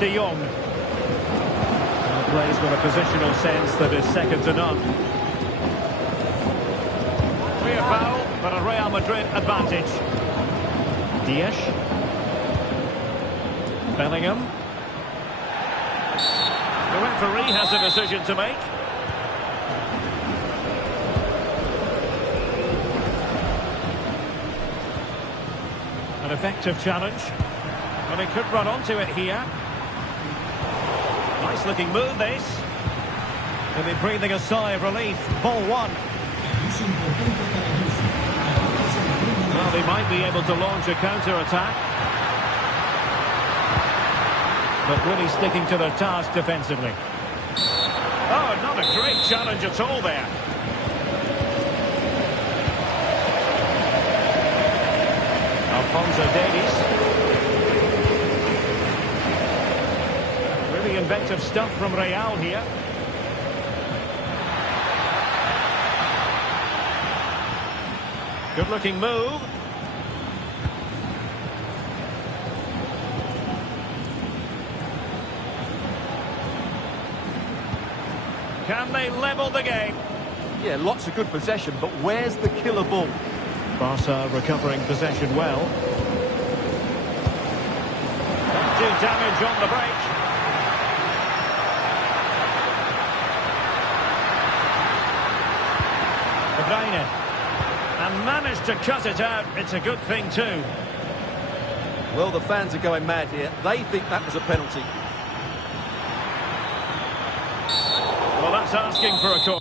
De Jong. Plays with a positional sense that is second to none. Clear foul, but a Real Madrid advantage. Diaz. Bellingham. The referee has a decision to make. An effective challenge. Well, he could run onto it here. Nice looking move, this. He'll be breathing a sigh of relief. Ball one. Well, they might be able to launch a counter-attack. But really sticking to their task defensively. Oh, not a great challenge at all there. Alphonso Davies. Really inventive stuff from Real here. Good looking move. Can they level the game? Yeah, lots of good possession, but where's the killer ball? Barca recovering possession well. Don't do damage on the break. De Bruyne. And managed to cut it out. It's a good thing too. Well, the fans are going mad here. They think that was a penalty. Well, that's asking for a call.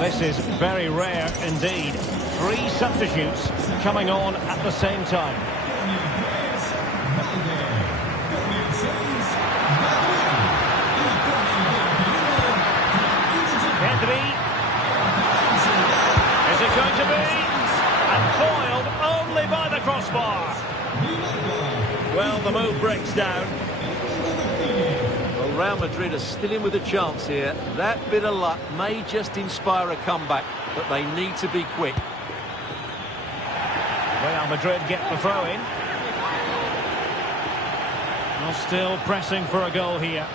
This is very rare indeed. 3 substitutes coming on at the same time. Pedri. Is it going to be? And foiled only by the crossbar. Well, the move breaks down. Well, Real Madrid are still in with a chance here. That bit of luck may just inspire a comeback, but they need to be quick. Real Madrid get the throw in. Well, still pressing for a goal here.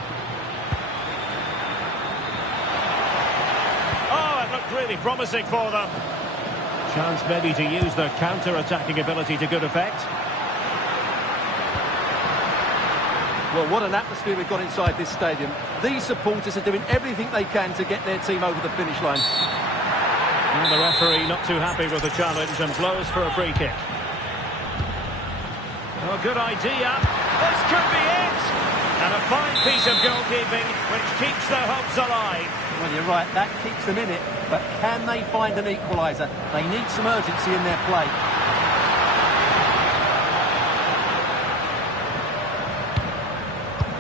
Oh, it looked really promising for them. Chance maybe to use their counter-attacking ability to good effect. Well, what an atmosphere we've got inside this stadium. These supporters are doing everything they can to get their team over the finish line. And the referee not too happy with the challenge and blows for a free kick. Oh, good idea. This could be it. And a Fine piece of goalkeeping, which keeps their hopes alive. Well, you're right, that keeps them in it. But can they find an equaliser? They need some urgency in their play.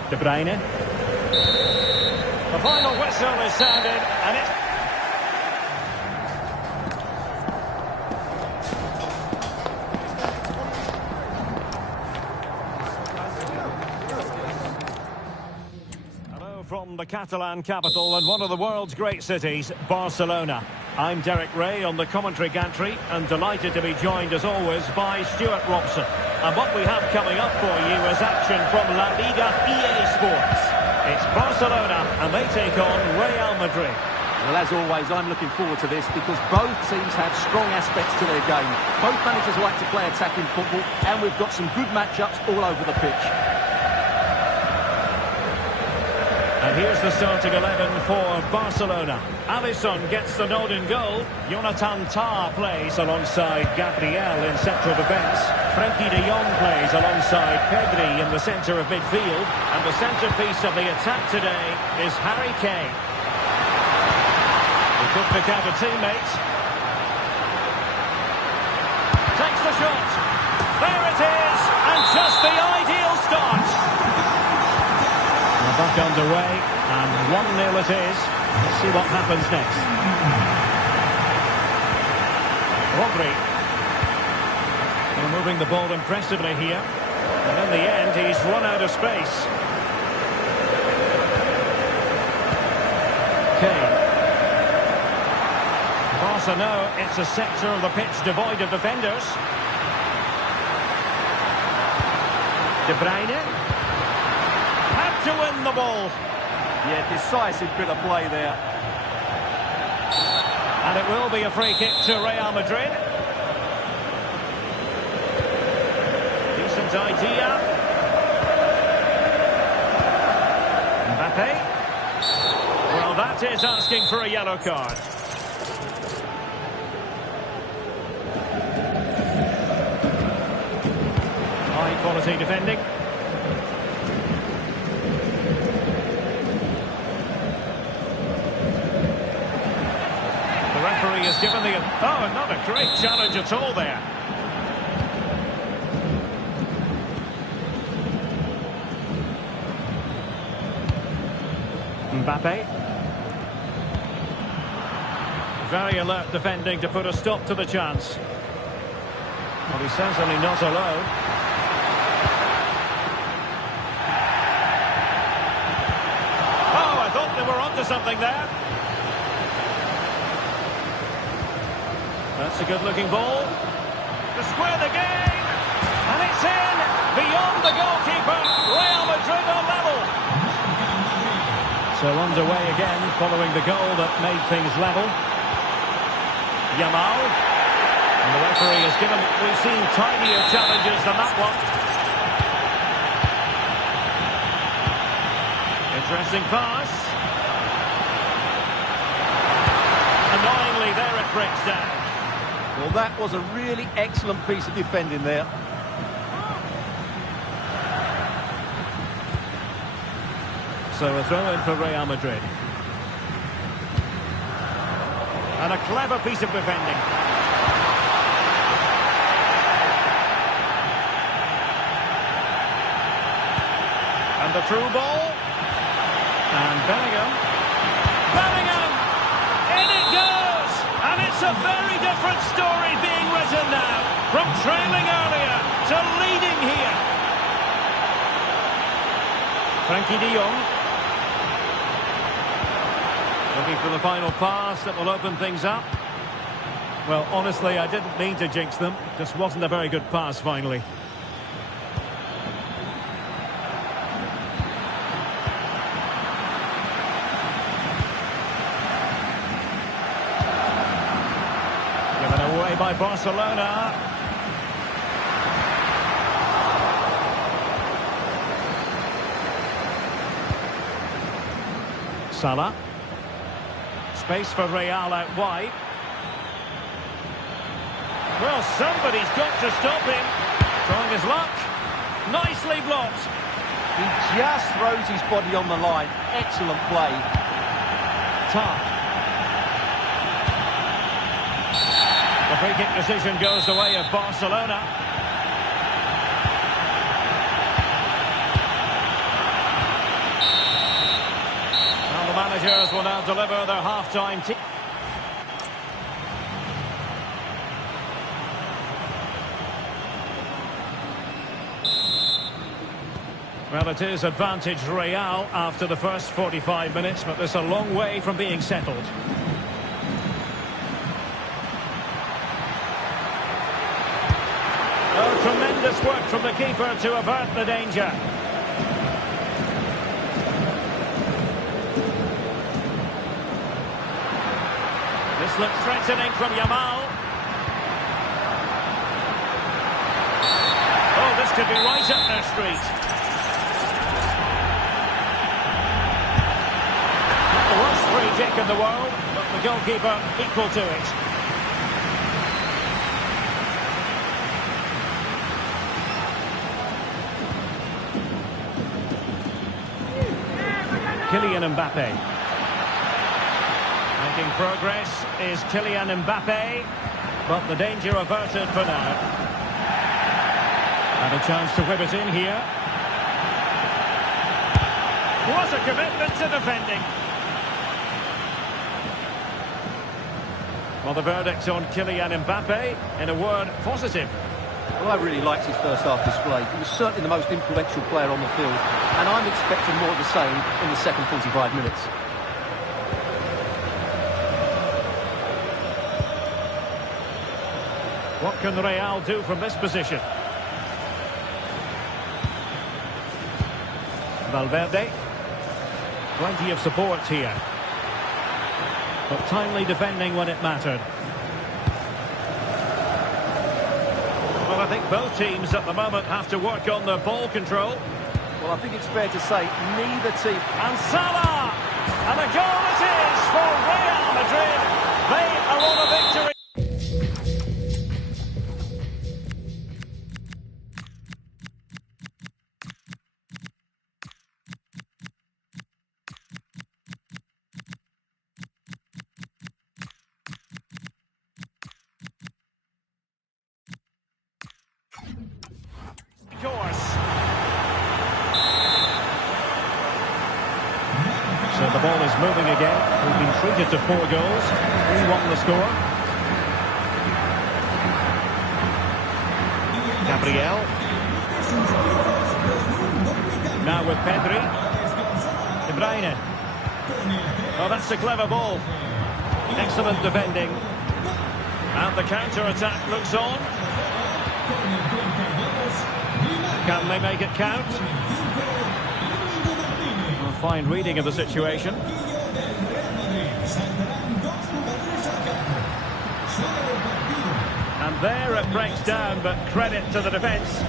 De Bruyne. The final whistle is sounded, and it's... From the Catalan capital and one of the world's great cities, Barcelona. I'm Derek Ray on the commentary gantry and delighted to be joined as always by Stuart Robson. And what we have coming up for you is action from La Liga EA Sports. It's Barcelona and they take on Real Madrid. Well, as always, I'm looking forward to this because both teams have strong aspects to their game. Both managers like to play attacking football and we've got some good matchups all over the pitch. And here's the starting 11 for Barcelona. Alisson gets the nod in goal. Jonathan Tah plays alongside Gabriel in central defence. Frenkie de Jong plays alongside Pedri in the centre of midfield. And the centrepiece of the attack today is Harry Kane. He could pick out a teammate. Takes the shot. There it is. And just the ideal start. Back underway, and 1-0 it is. Let's see what happens next. Rodri. Well, moving the ball impressively here. And in the end, he's run out of space. Kane. Barca know it's a sector of the pitch devoid of defenders. De Bruyne. To win the ball. Yeah, decisive bit of play there. And it will be a free kick to Real Madrid. Decent idea. Mbappe. Well, that is asking for a yellow card. High quality defending. Has given the... Oh, not a great challenge at all there. Mbappe. Very alert defending to put a stop to the chance. Well, he's certainly not alone. Oh, I thought they were onto something there. That's a good-looking ball. To square the game. And it's in. Beyond the goalkeeper. Real Madrid are level. So underway again following the goal that made things level. Yamal. And the referee has given... We've seen tinier challenges than that one. Interesting pass. Annoyingly, there it breaks down. Well, that was a really excellent piece of defending there. So a throw-in for Real Madrid. And a clever piece of defending. And the through ball. And Bellingham. Bellingham! In it goes! And it's a very different story being written now. From trailing earlier to leading here. Frenkie de Jong. Looking for the final pass that will open things up. Well, honestly, I didn't mean to jinx them. Just wasn't a very good pass, finally. Given away by Barcelona. Salah. Space for Real out wide. Well, somebody's got to stop him. Trying his luck. Nicely blocked. He just throws his body on the line. Excellent play. Top. The free kick decision goes the way of Barcelona. And the managers will now deliver their half-time team. Well, it is advantage Real after the first 45 minutes, but there's a long way from being settled. Oh, tremendous work from the keeper to avert the danger. This looks threatening from Yamal. Oh, this could be right up their street. Free kick in the world, but the goalkeeper equal to it. Kylian Mbappe. Making progress is Kylian Mbappe, but the danger averted for now. And a chance to whip it in here. What a commitment to defending. Well, the verdict on Kylian Mbappe, in a word, positive. Well, I really liked his first half display. He was certainly the most influential player on the field, and I'm expecting more of the same in the second 45 minutes. What can Real do from this position? Valverde. Plenty of support here. But timely defending when it mattered. Well, I think both teams at the moment have to work on their ball control. Well, I think it's fair to say neither team... And Salah! And a goal it is for Real Madrid. They are on a victory. So the ball is moving again. We've been treated to 4 goals. 3-1 the score. Gabriel. Now with Pedri. De Bruyne. Oh, that's a clever ball. Excellent defending. And the counter-attack looks on. Can they make it count? A fine reading of the situation. And there it breaks down, but credit to the defence.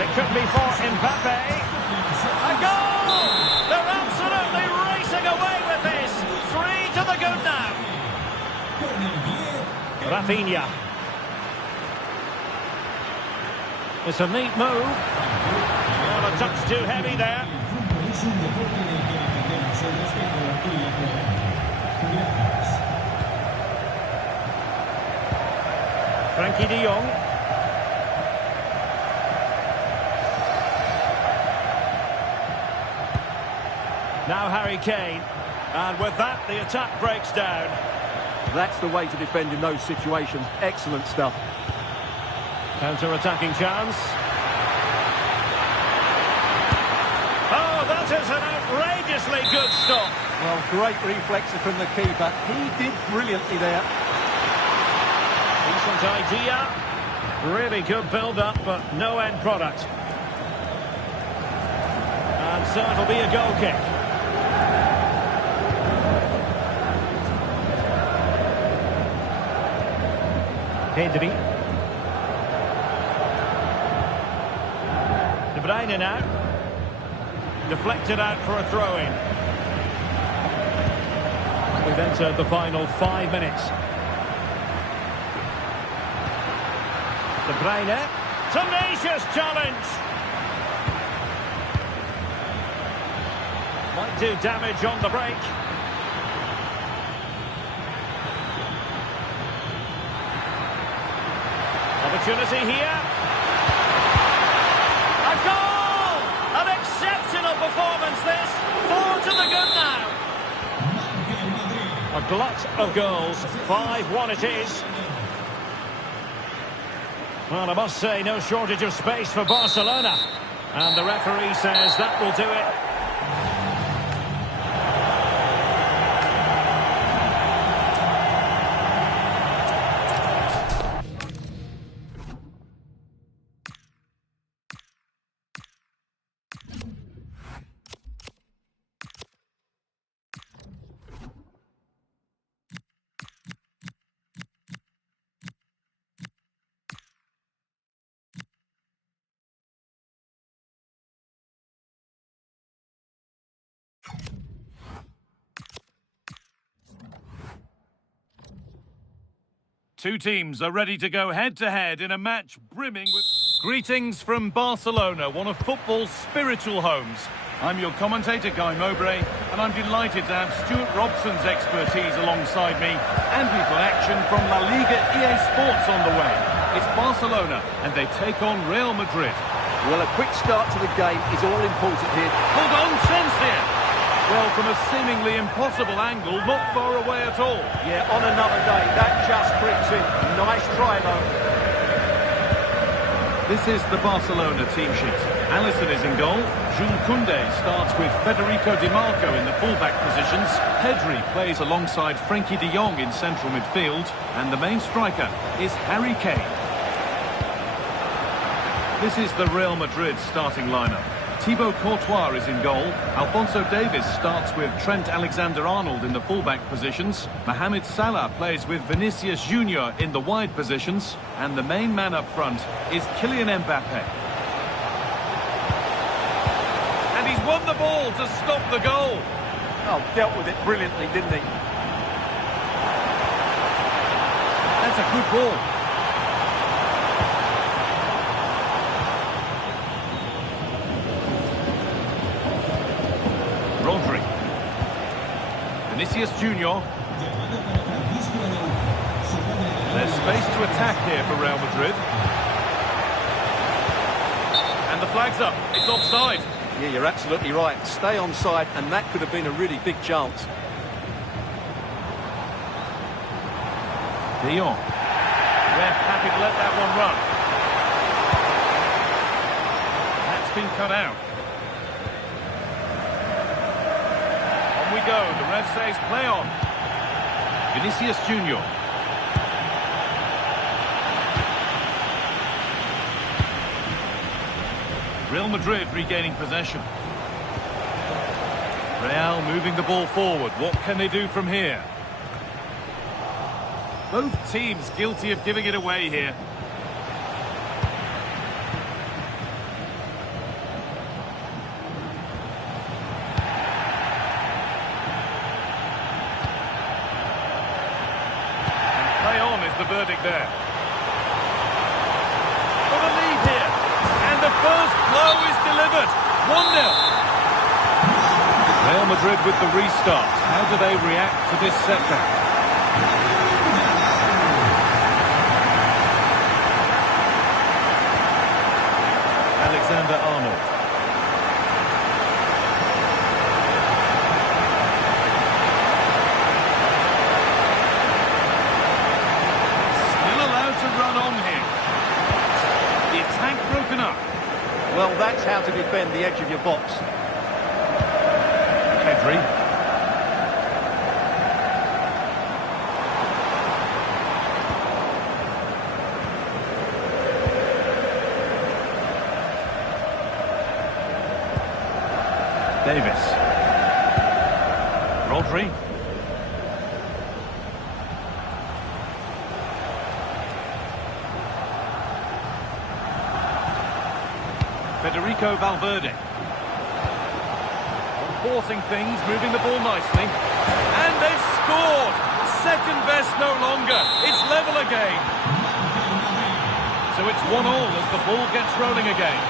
It could be for Mbappe. A goal! They're absolutely racing away with this. 3 to the good now. Rafinha. It's a neat move. Not a touch too heavy there. Frankie de Jong. Now Harry Kane. And with that, the attack breaks down. That's the way to defend in those situations. Excellent stuff. Counter-attacking chance. Oh, that is an outrageously good stop. Well, great reflex from the keeper. He did brilliantly there. Decent idea. Really good build-up, but no end product. And so it'll be a goal kick. Pedri. De Bruyne now. Deflected out for a throw-in. We've entered the final 5 minutes. De Bruyne. Tenacious challenge. Might do damage on the break. Opportunity here. A goal! An exceptional performance this. 4 to the good now. A glut of goals. 5-1 it is. Well, I must say, no shortage of space for Barcelona. And the referee says that will do it. Two teams are ready to go head-to-head in a match brimming with... Greetings from Barcelona, one of football's spiritual homes. I'm your commentator, Guy Mowbray, and I'm delighted to have Stuart Robson's expertise alongside me, and we've got action from La Liga EA Sports on the way. It's Barcelona, and they take on Real Madrid. Well, a quick start to the game is all important here. Hold on, chance here! Well, from a seemingly impossible angle, not far away at all. Yeah, on another day, that just creeps in. Nice try, though. This is the Barcelona team sheet. Alisson is in goal. Jules Koundé starts with Federico Di Marco in the fullback positions. Pedri plays alongside Frenkie de Jong in central midfield. And the main striker is Harry Kane. This is the Real Madrid starting lineup. Thibaut Courtois is in goal. Alphonso Davies starts with Trent Alexander-Arnold in the fullback positions. Mohamed Salah plays with Vinicius Junior in the wide positions. And the main man up front is Kylian Mbappe. And he's won the ball to stop the goal. Oh, dealt with it brilliantly, didn't he? That's a good ball. Rodri. Vinicius Junior. There's space to attack here for Real Madrid. And the flag's up. It's offside. Yeah, you're absolutely right. Stay onside, and that could have been a really big chance. De Jong. Ref happy to let that one run. That's been cut out. We go. The ref says play on. Vinicius Junior. Real Madrid regaining possession. Real moving the ball forward. What can they do from here? Both teams guilty of giving it away here. The verdict there. For the lead here. And the first blow is delivered. 1-0. Real Madrid with the restart. How do they react to this setback? Alexander-Arnold. Run on here. The attack broken up. Well, that's how to defend the edge of your box. Pedri. Davis. Rodri. Federico Valverde. Forcing things, moving the ball nicely. And they've scored! Second best no longer. It's level again. So it's 1-1 as the ball gets rolling again.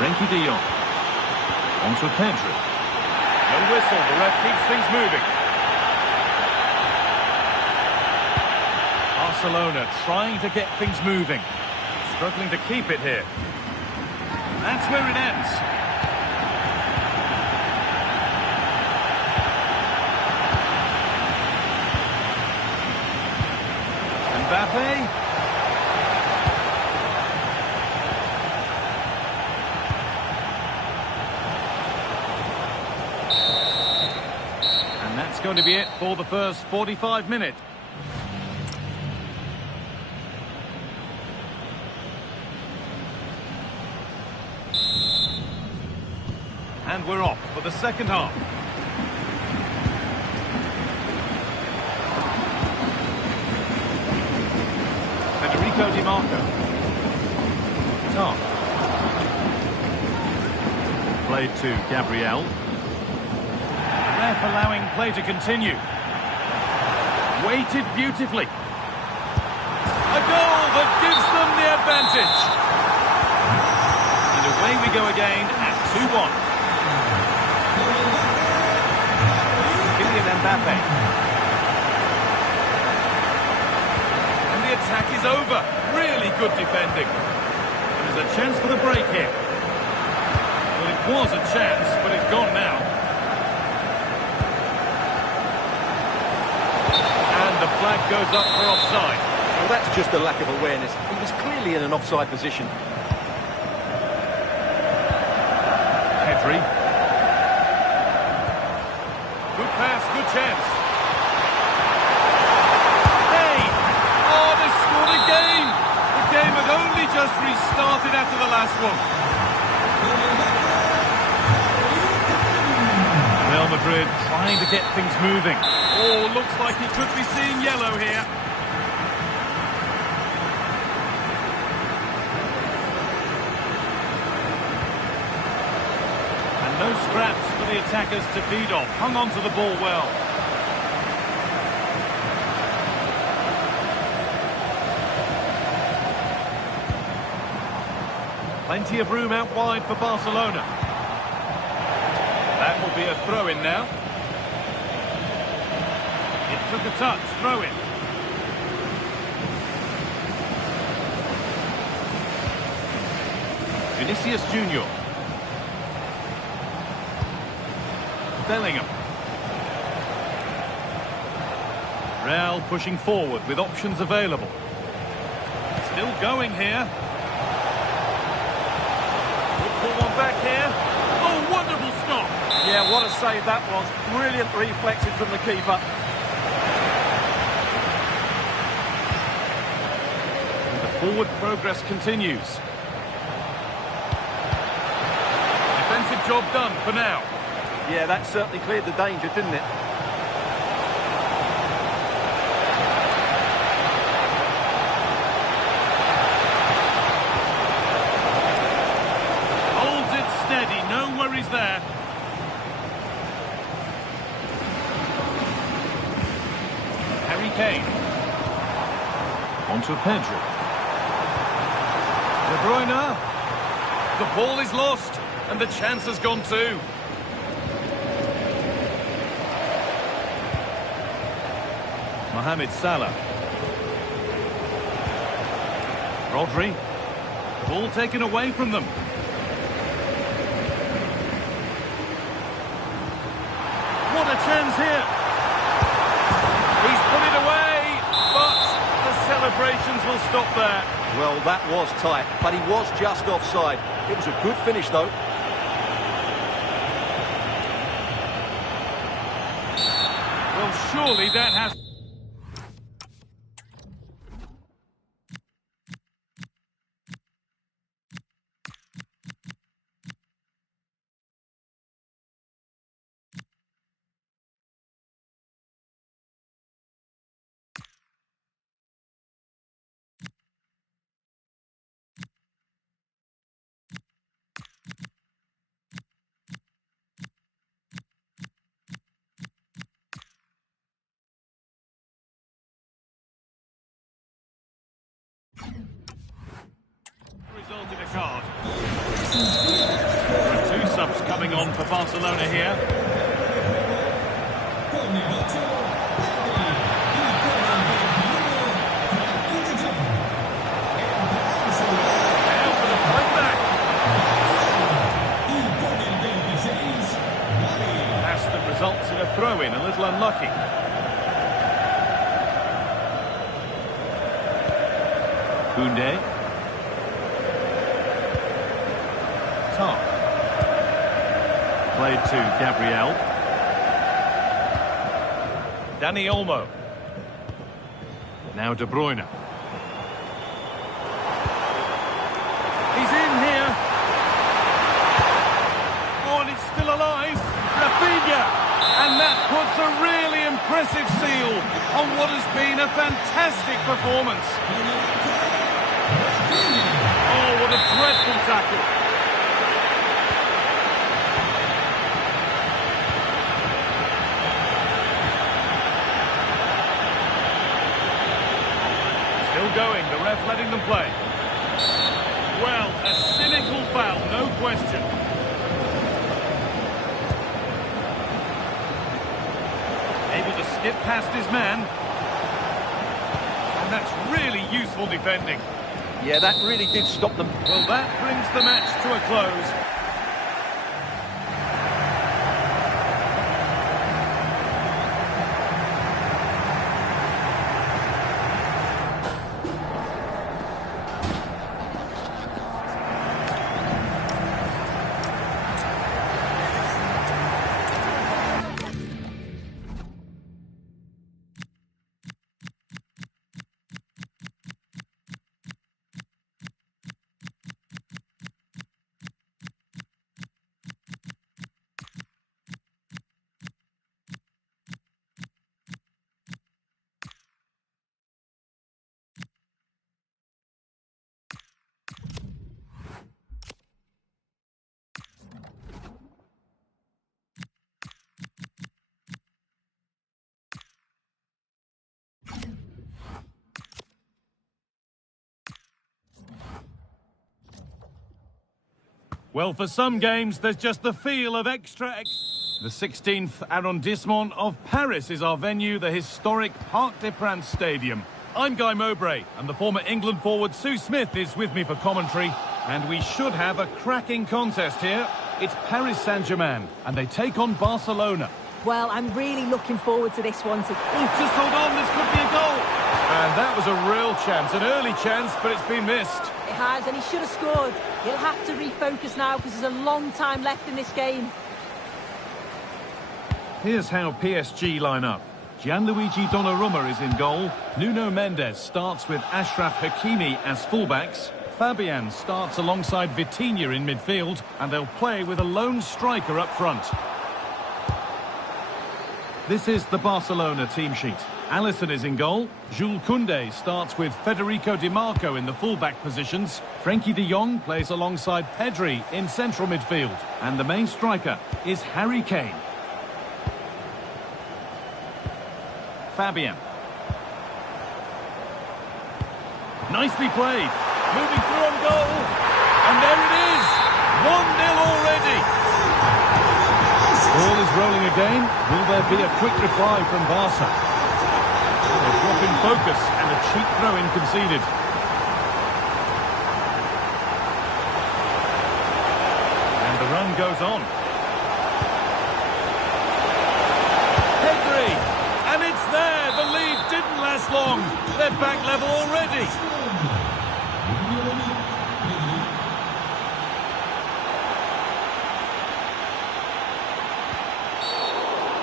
Frenkie de Jong. On to Pedri. No whistle, the ref keeps things moving. Barcelona trying to get things moving. Struggling to keep it here. That's where it ends. Mbappe. And that's going to be it for the first 45 minutes. And we're off for the second half. Federico Di Marco. Tom. Played to Gabriel. Ref allowing play to continue. Weighted beautifully. A goal that gives them the advantage. And away we go again at 2-1. Mbappe. And the attack is over. Really good defending. There's a chance for the break here. Well, it was a chance, but it's gone now. And the flag goes up for offside. Well, that's just a lack of awareness. He was clearly in an offside position. Pedri. Good pass, good chance. Hey! Oh, they scored again! The game had only just restarted after the last one. Real Madrid trying to get things moving. Oh, looks like he could be seeing yellow here. No scraps for the attackers to feed off. Hung on to the ball well. Plenty of room out wide for Barcelona. That will be a throw-in now. It took a touch, throw-in. Vinicius Junior. Bellingham. Real pushing forward with options available. Still going here. Look for one back here. Oh, wonderful stop. Yeah, what a save that was. Brilliant reflexes from the keeper. And the forward progress continues. Defensive job done for now. Yeah, that certainly cleared the danger, didn't it? Holds it steady, no worries there. Harry Kane. On to Pedri. De Bruyne. The ball is lost, and the chance has gone too. Mohamed Salah. Rodri. Ball taken away from them. What a chance here. He's put it away, but the celebrations will stop there. Well, that was tight, but he was just offside. It was a good finish, though. Well, surely that has... card. There are two subs coming on for Barcelona here. Now for the point back. That's the results in a throw-in, a little unlucky. Koundé. Top. Played to Gabriel. Dani Olmo. Now De Bruyne. He's in here. Oh, and it's still alive. Rafinha. And that puts a really impressive seal on what has been a fantastic performance. Oh, what a dreadful tackle. Still going, the ref letting them play. Well, a cynical foul, no question. Able to skip past his man. And that's really useful defending. Yeah, that really did stop them. Well, that brings the match to a close. Well, for some games, there's just the feel of extra. The 16th arrondissement of Paris is our venue, the historic Parc des Princes Stadium. I'm Guy Mowbray, and the former England forward Sue Smith is with me for commentary. And we should have a cracking contest here. It's Paris Saint-Germain, and they take on Barcelona. Well, I'm really looking forward to this one. Oh, just hold on, this could be a goal. And that was a real chance, an early chance, but it's been missed. It has, and he should have scored. He'll have to refocus now because there's a long time left in this game. Here's how PSG line up. Gianluigi Donnarumma is in goal. Nuno Mendes starts with Achraf Hakimi as fullbacks. Fabian starts alongside Vitinha in midfield, and they'll play with a lone striker up front. This is the Barcelona team sheet. Alisson is in goal. Jules Koundé starts with Federico Di Marco in the full-back positions. Frenkie de Jong plays alongside Pedri in central midfield. And the main striker is Harry Kane. Fabian. Nicely played. Moving through on goal. And there it is. 1-0 already. Ball is rolling again. Will there be a quick reply from Barca? A drop in focus and a cheap throw-in conceded. And the run goes on. Pedri! And it's there! The lead didn't last long. They're back level already.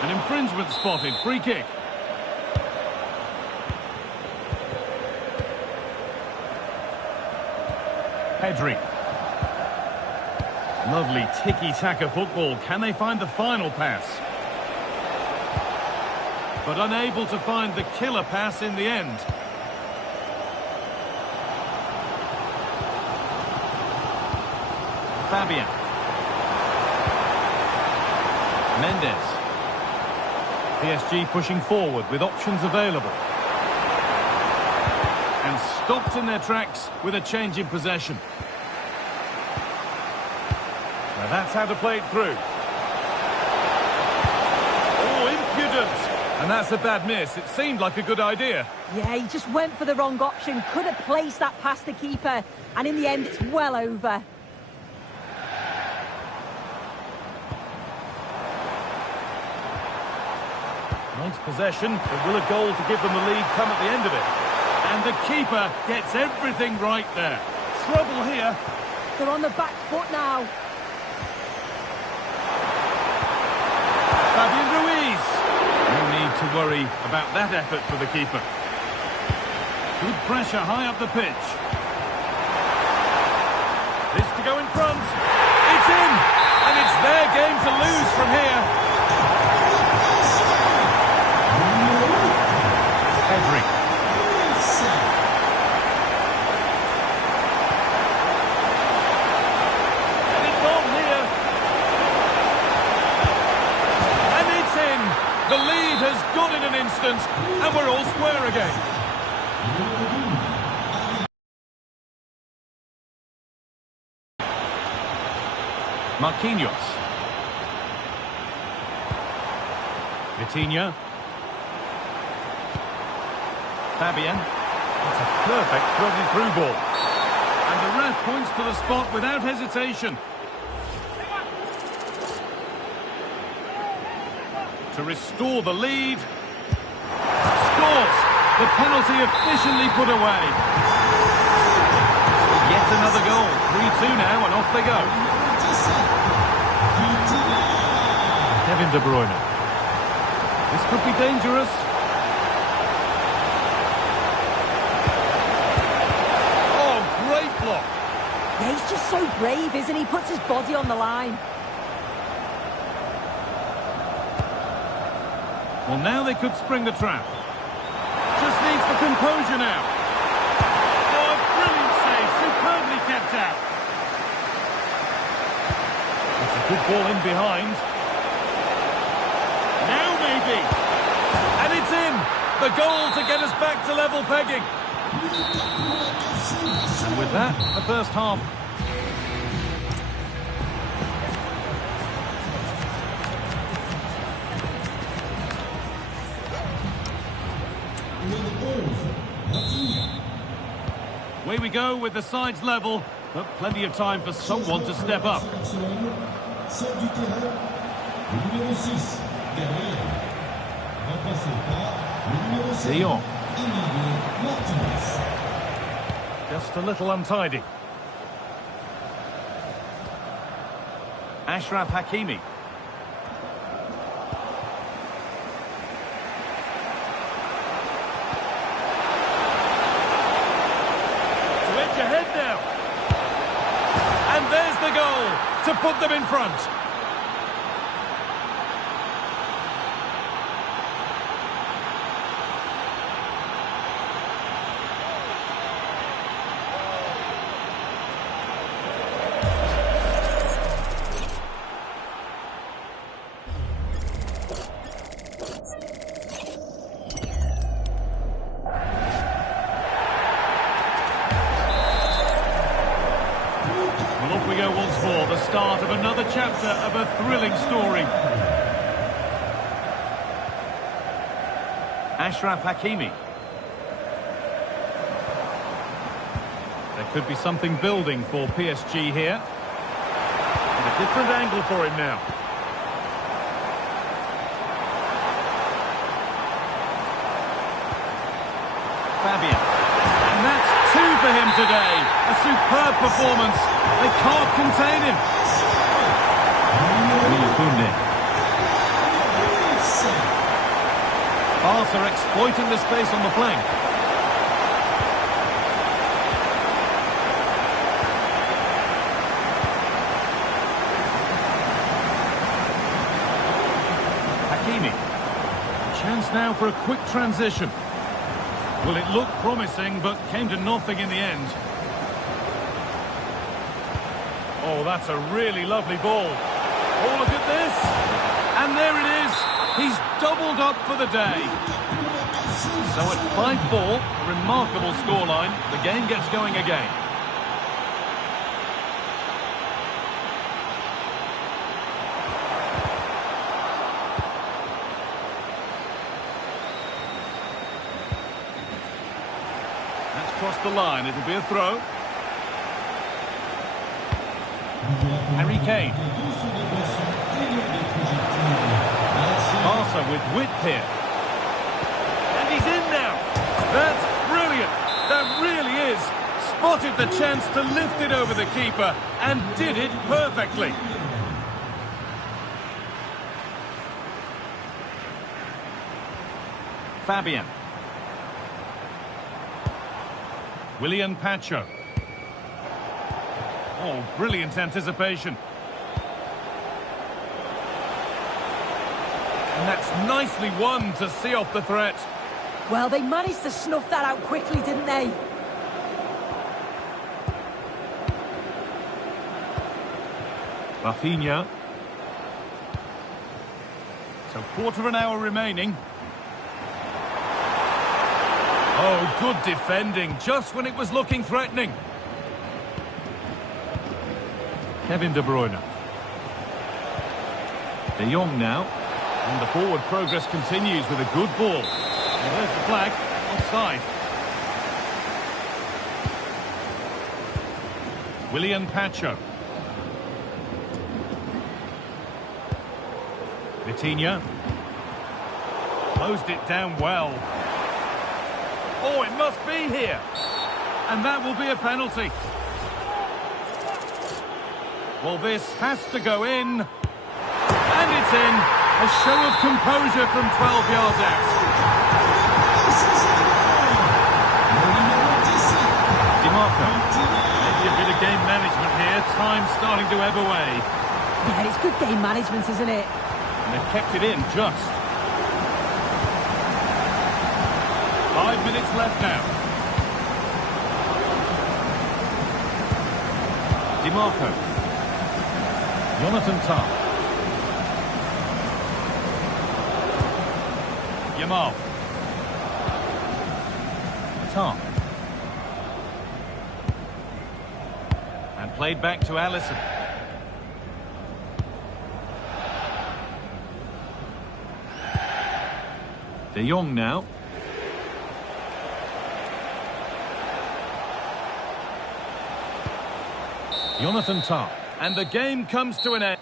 An infringement spotted. Free kick. Pedri. Lovely tiki-taka football. Can they find the final pass? But unable to find the killer pass in the end. Fabian. Mendes. PSG pushing forward with options available. And stopped in their tracks with a change in possession. Now that's how to play it through. Oh, impudent! And that's a bad miss. It seemed like a good idea. Yeah, he just went for the wrong option. Could have placed that past the keeper. And in the end, it's well over. Nice possession, but will a goal to give them the lead come at the end of it? And the keeper gets everything right there. Trouble here. They're on the back foot now. Fabian Ruiz. No need to worry about that effort for the keeper. Good pressure high up the pitch. This to go in front. It's in! And it's their game to lose from here. Pedri. And it's on here. And it's in. The lead has gone in an instant, and we're all square again. Marquinhos. Vitinha. Fabian. That's a perfect through ball. And the ref points to the spot without hesitation. To restore the lead. Scores! The penalty efficiently put away. Yet another goal. 3-2 now, and off they go. Kevin De Bruyne. This could be dangerous. Oh, great block. Yeah, he's just so brave, isn't he? Puts his body on the line. Well, now they could spring the trap. Just needs the composure now. Oh, a brilliant save. Superbly kept out. It's a good ball in behind. Now maybe. And it's in. The goal to get us back to level pegging. And with that, the first half. Away we go with the sides level, but plenty of time for someone to step up. De Jong. Just a little untidy. Achraf Hakimi. Ahead now. And there's the goal to put them in front. We go once more, the start of another chapter of a thrilling story. Achraf Hakimi. There could be something building for PSG here. And a different angle for him now. Fabian. And that's two for him today. A superb performance. They can't contain him. Barca exploiting the space on the flank. Hakimi. A chance now for a quick transition. Well, it looked promising, but came to nothing in the end. Oh, that's a really lovely ball. Oh, look at this. And there it is. He's doubled up for the day. So at 5-4, a remarkable scoreline. The game gets going again. the line. It'll be a throw. Harry Kane. Barca with width here. And he's in now. That's brilliant. That really is. Spotted the chance to lift it over the keeper and did it perfectly. Fabian. Willian Pacho. Oh, brilliant anticipation. And that's nicely won to see off the threat. Well, they managed to snuff that out quickly, didn't they? Rafinha. So quarter of an hour remaining. Oh, good defending, just when it was looking threatening. Kevin De Bruyne. De Jong now. And the forward progress continues with a good ball. And there's the flag, offside. Willian Pacho. Vitinha. Closed it down well. Oh, it must be here. And that will be a penalty. Well, this has to go in. And it's in. A show of composure from 12 yards out. DiMarco. Maybe a bit of game management here. Time starting to ebb away. Yeah, it's good game management, isn't it? And they've kept it in just. 5 minutes left now. DiMarco. Jonathan Tah. Yamal. Tah. And played back to Alisson. De Jong now. Jonathan Tah. And the game comes to an end.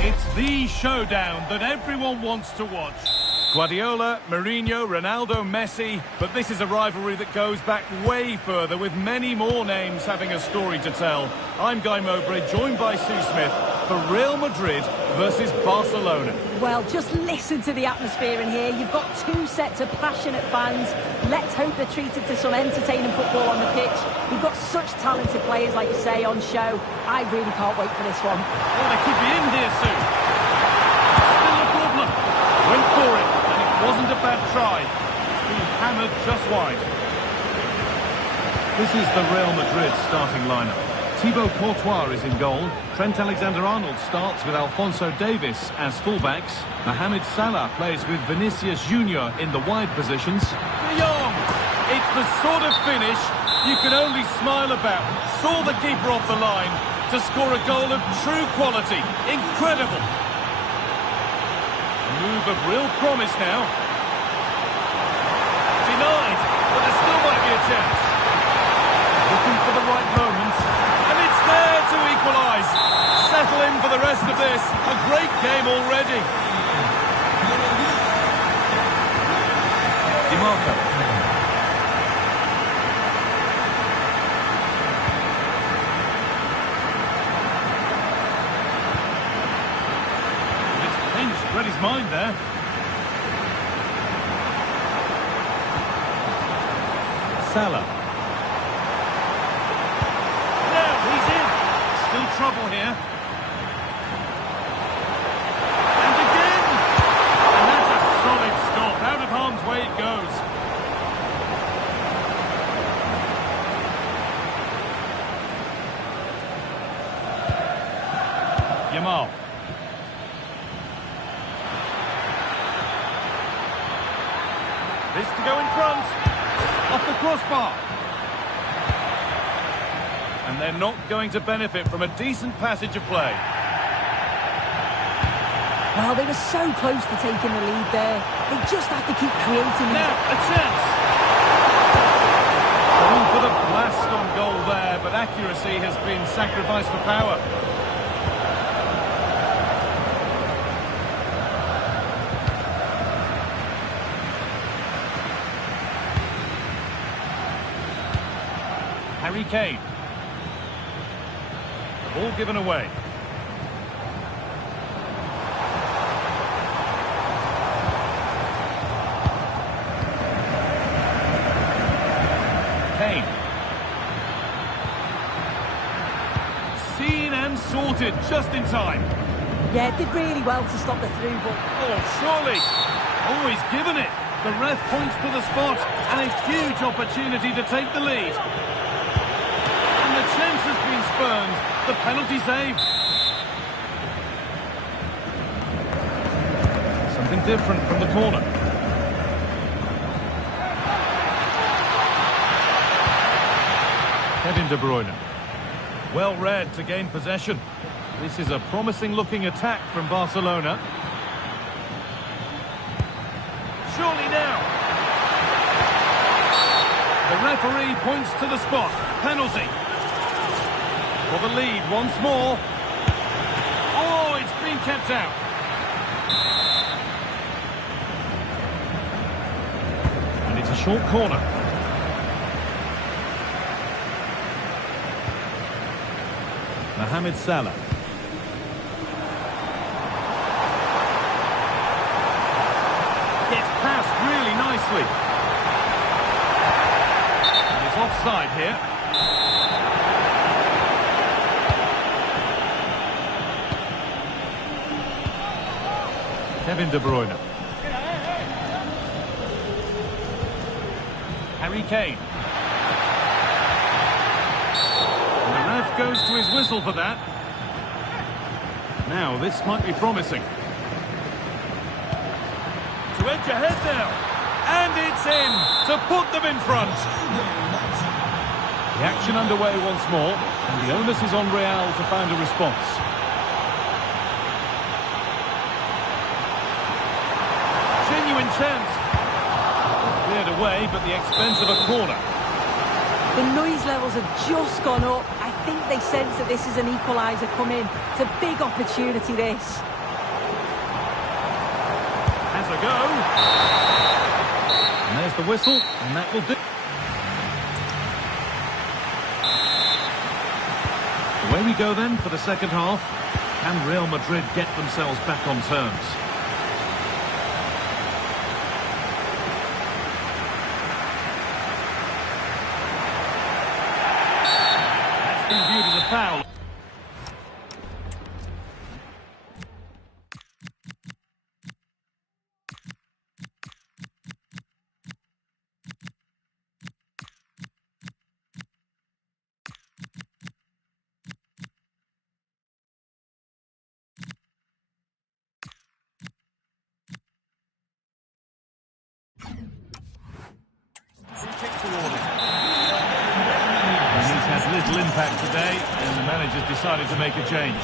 It's the showdown that everyone wants to watch. Guardiola, Mourinho, Ronaldo, Messi, but this is a rivalry that goes back way further with many more names having a story to tell. I'm Guy Mowbray, joined by Sue Smith for Real Madrid versus Barcelona. Well, just listen to the atmosphere in here. You've got two sets of passionate fans. Let's hope they're treated to some entertaining football on the pitch. We've got such talented players, like you say, on show. I really can't wait for this one. Well, they could be in here soon. Still a problem. Went for it, and it wasn't a bad try. It's been hammered just wide. This is the Real Madrid starting lineup. Thibaut Courtois is in goal. Trent Alexander-Arnold starts with Alphonso Davies as fullbacks. Mohamed Salah plays with Vinicius Junior in the wide positions. De Jong! It's the sort of finish you can only smile about. Saw the keeper off the line to score a goal of true quality. Incredible! A move of real promise now. Denied, but there still might be a chance. Looking for the right moment, and it's there to equalise. Settle in for the rest of this. A great game already. DiMarco. Read his mind there. Salah. Now he's in. Still trouble here. And again. And that's a solid stop. Out of harm's way it goes. Yamal. This to go in front. Off the crossbar. And they're not going to benefit from a decent passage of play. Well, they were so close to taking the lead there. They just have to keep creating. Now, a chance. Going for the blast on goal there, but accuracy has been sacrificed for power. Harry Kane. The ball given away. Kane. Seen and sorted just in time. Yeah, did really well to stop the through, but... Oh, surely. Oh, he's given it. The ref points to the spot, and a huge opportunity to take the lead. The chance has been spurned. The penalty saved. Something different from the corner. Kevin De Bruyne. Well read to gain possession. This is a promising looking attack from Barcelona. Surely now. The referee points to the spot. Penalty. For the lead once more. Oh, it's been kept out. And it's a short corner. Mohamed Salah. Gets past really nicely. And it's offside here. Kevin De Bruyne. Harry Kane. And the ref goes to his whistle for that. Now, this might be promising. To edge ahead now. And it's in to put them in front. The action underway once more. And the onus is on Real to find a response. Genuine chance. Cleared away, but the expense of a corner. The noise levels have just gone up. I think they sense that this is an equaliser coming. It's a big opportunity, this. Has a go. And there's the whistle, and that will do. Away we go then for the second half. Can Real Madrid get themselves back on terms? That's been viewed as a foul. And the manager's decided to make a change.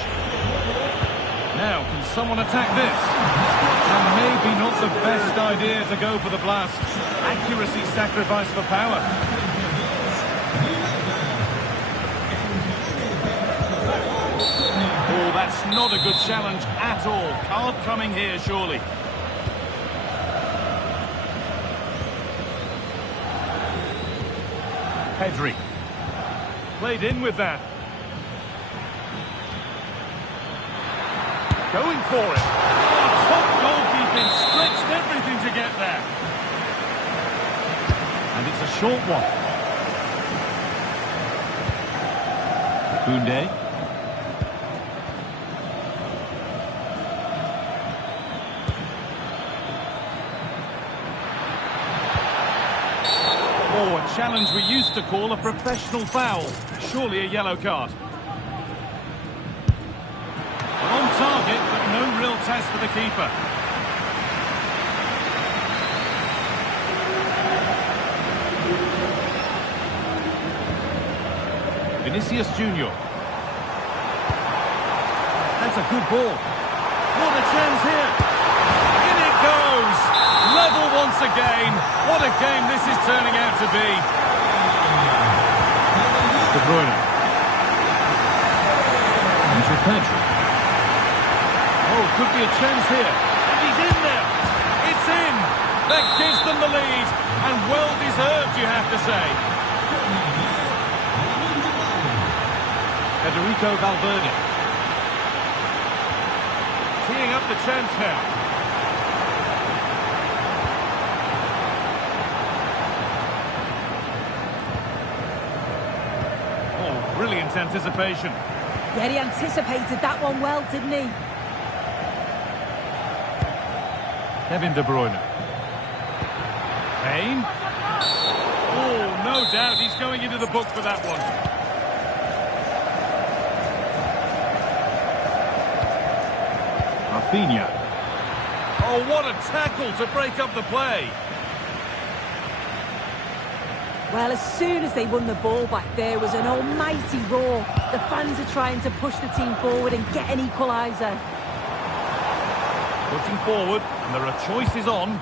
Now, can someone attack this? And maybe not the best idea to go for the blast. Accuracy sacrificed for power. Oh, that's not a good challenge at all. Card coming here, surely. Pedri. Played in with that. Going for it. Oh, top goalkeeping. Stretched everything to get there. And it's a short one. Koundé. Oh, a challenge we used to call a professional foul. Surely a yellow card. On target, but no real test for the keeper. Vinicius Junior. That's a good ball. What a chance here. In it goes. Level once again. What a game this is turning out to be. De Bruyne. Into Pedri. Oh, could be a chance here. And he's in there. It's in. That gives them the lead. And well deserved, you have to say. Federico Valverde. Teeing up the chance now. Oh, brilliant anticipation. Yeah, he anticipated that one well, didn't he? Kevin De Bruyne. Kane. Oh, no doubt he's going into the book for that one. Rafinha. Oh, what a tackle to break up the play. Well, as soon as they won the ball back, there was an almighty roar. The fans are trying to push the team forward and get an equaliser. Pushing forward, and there are choices on.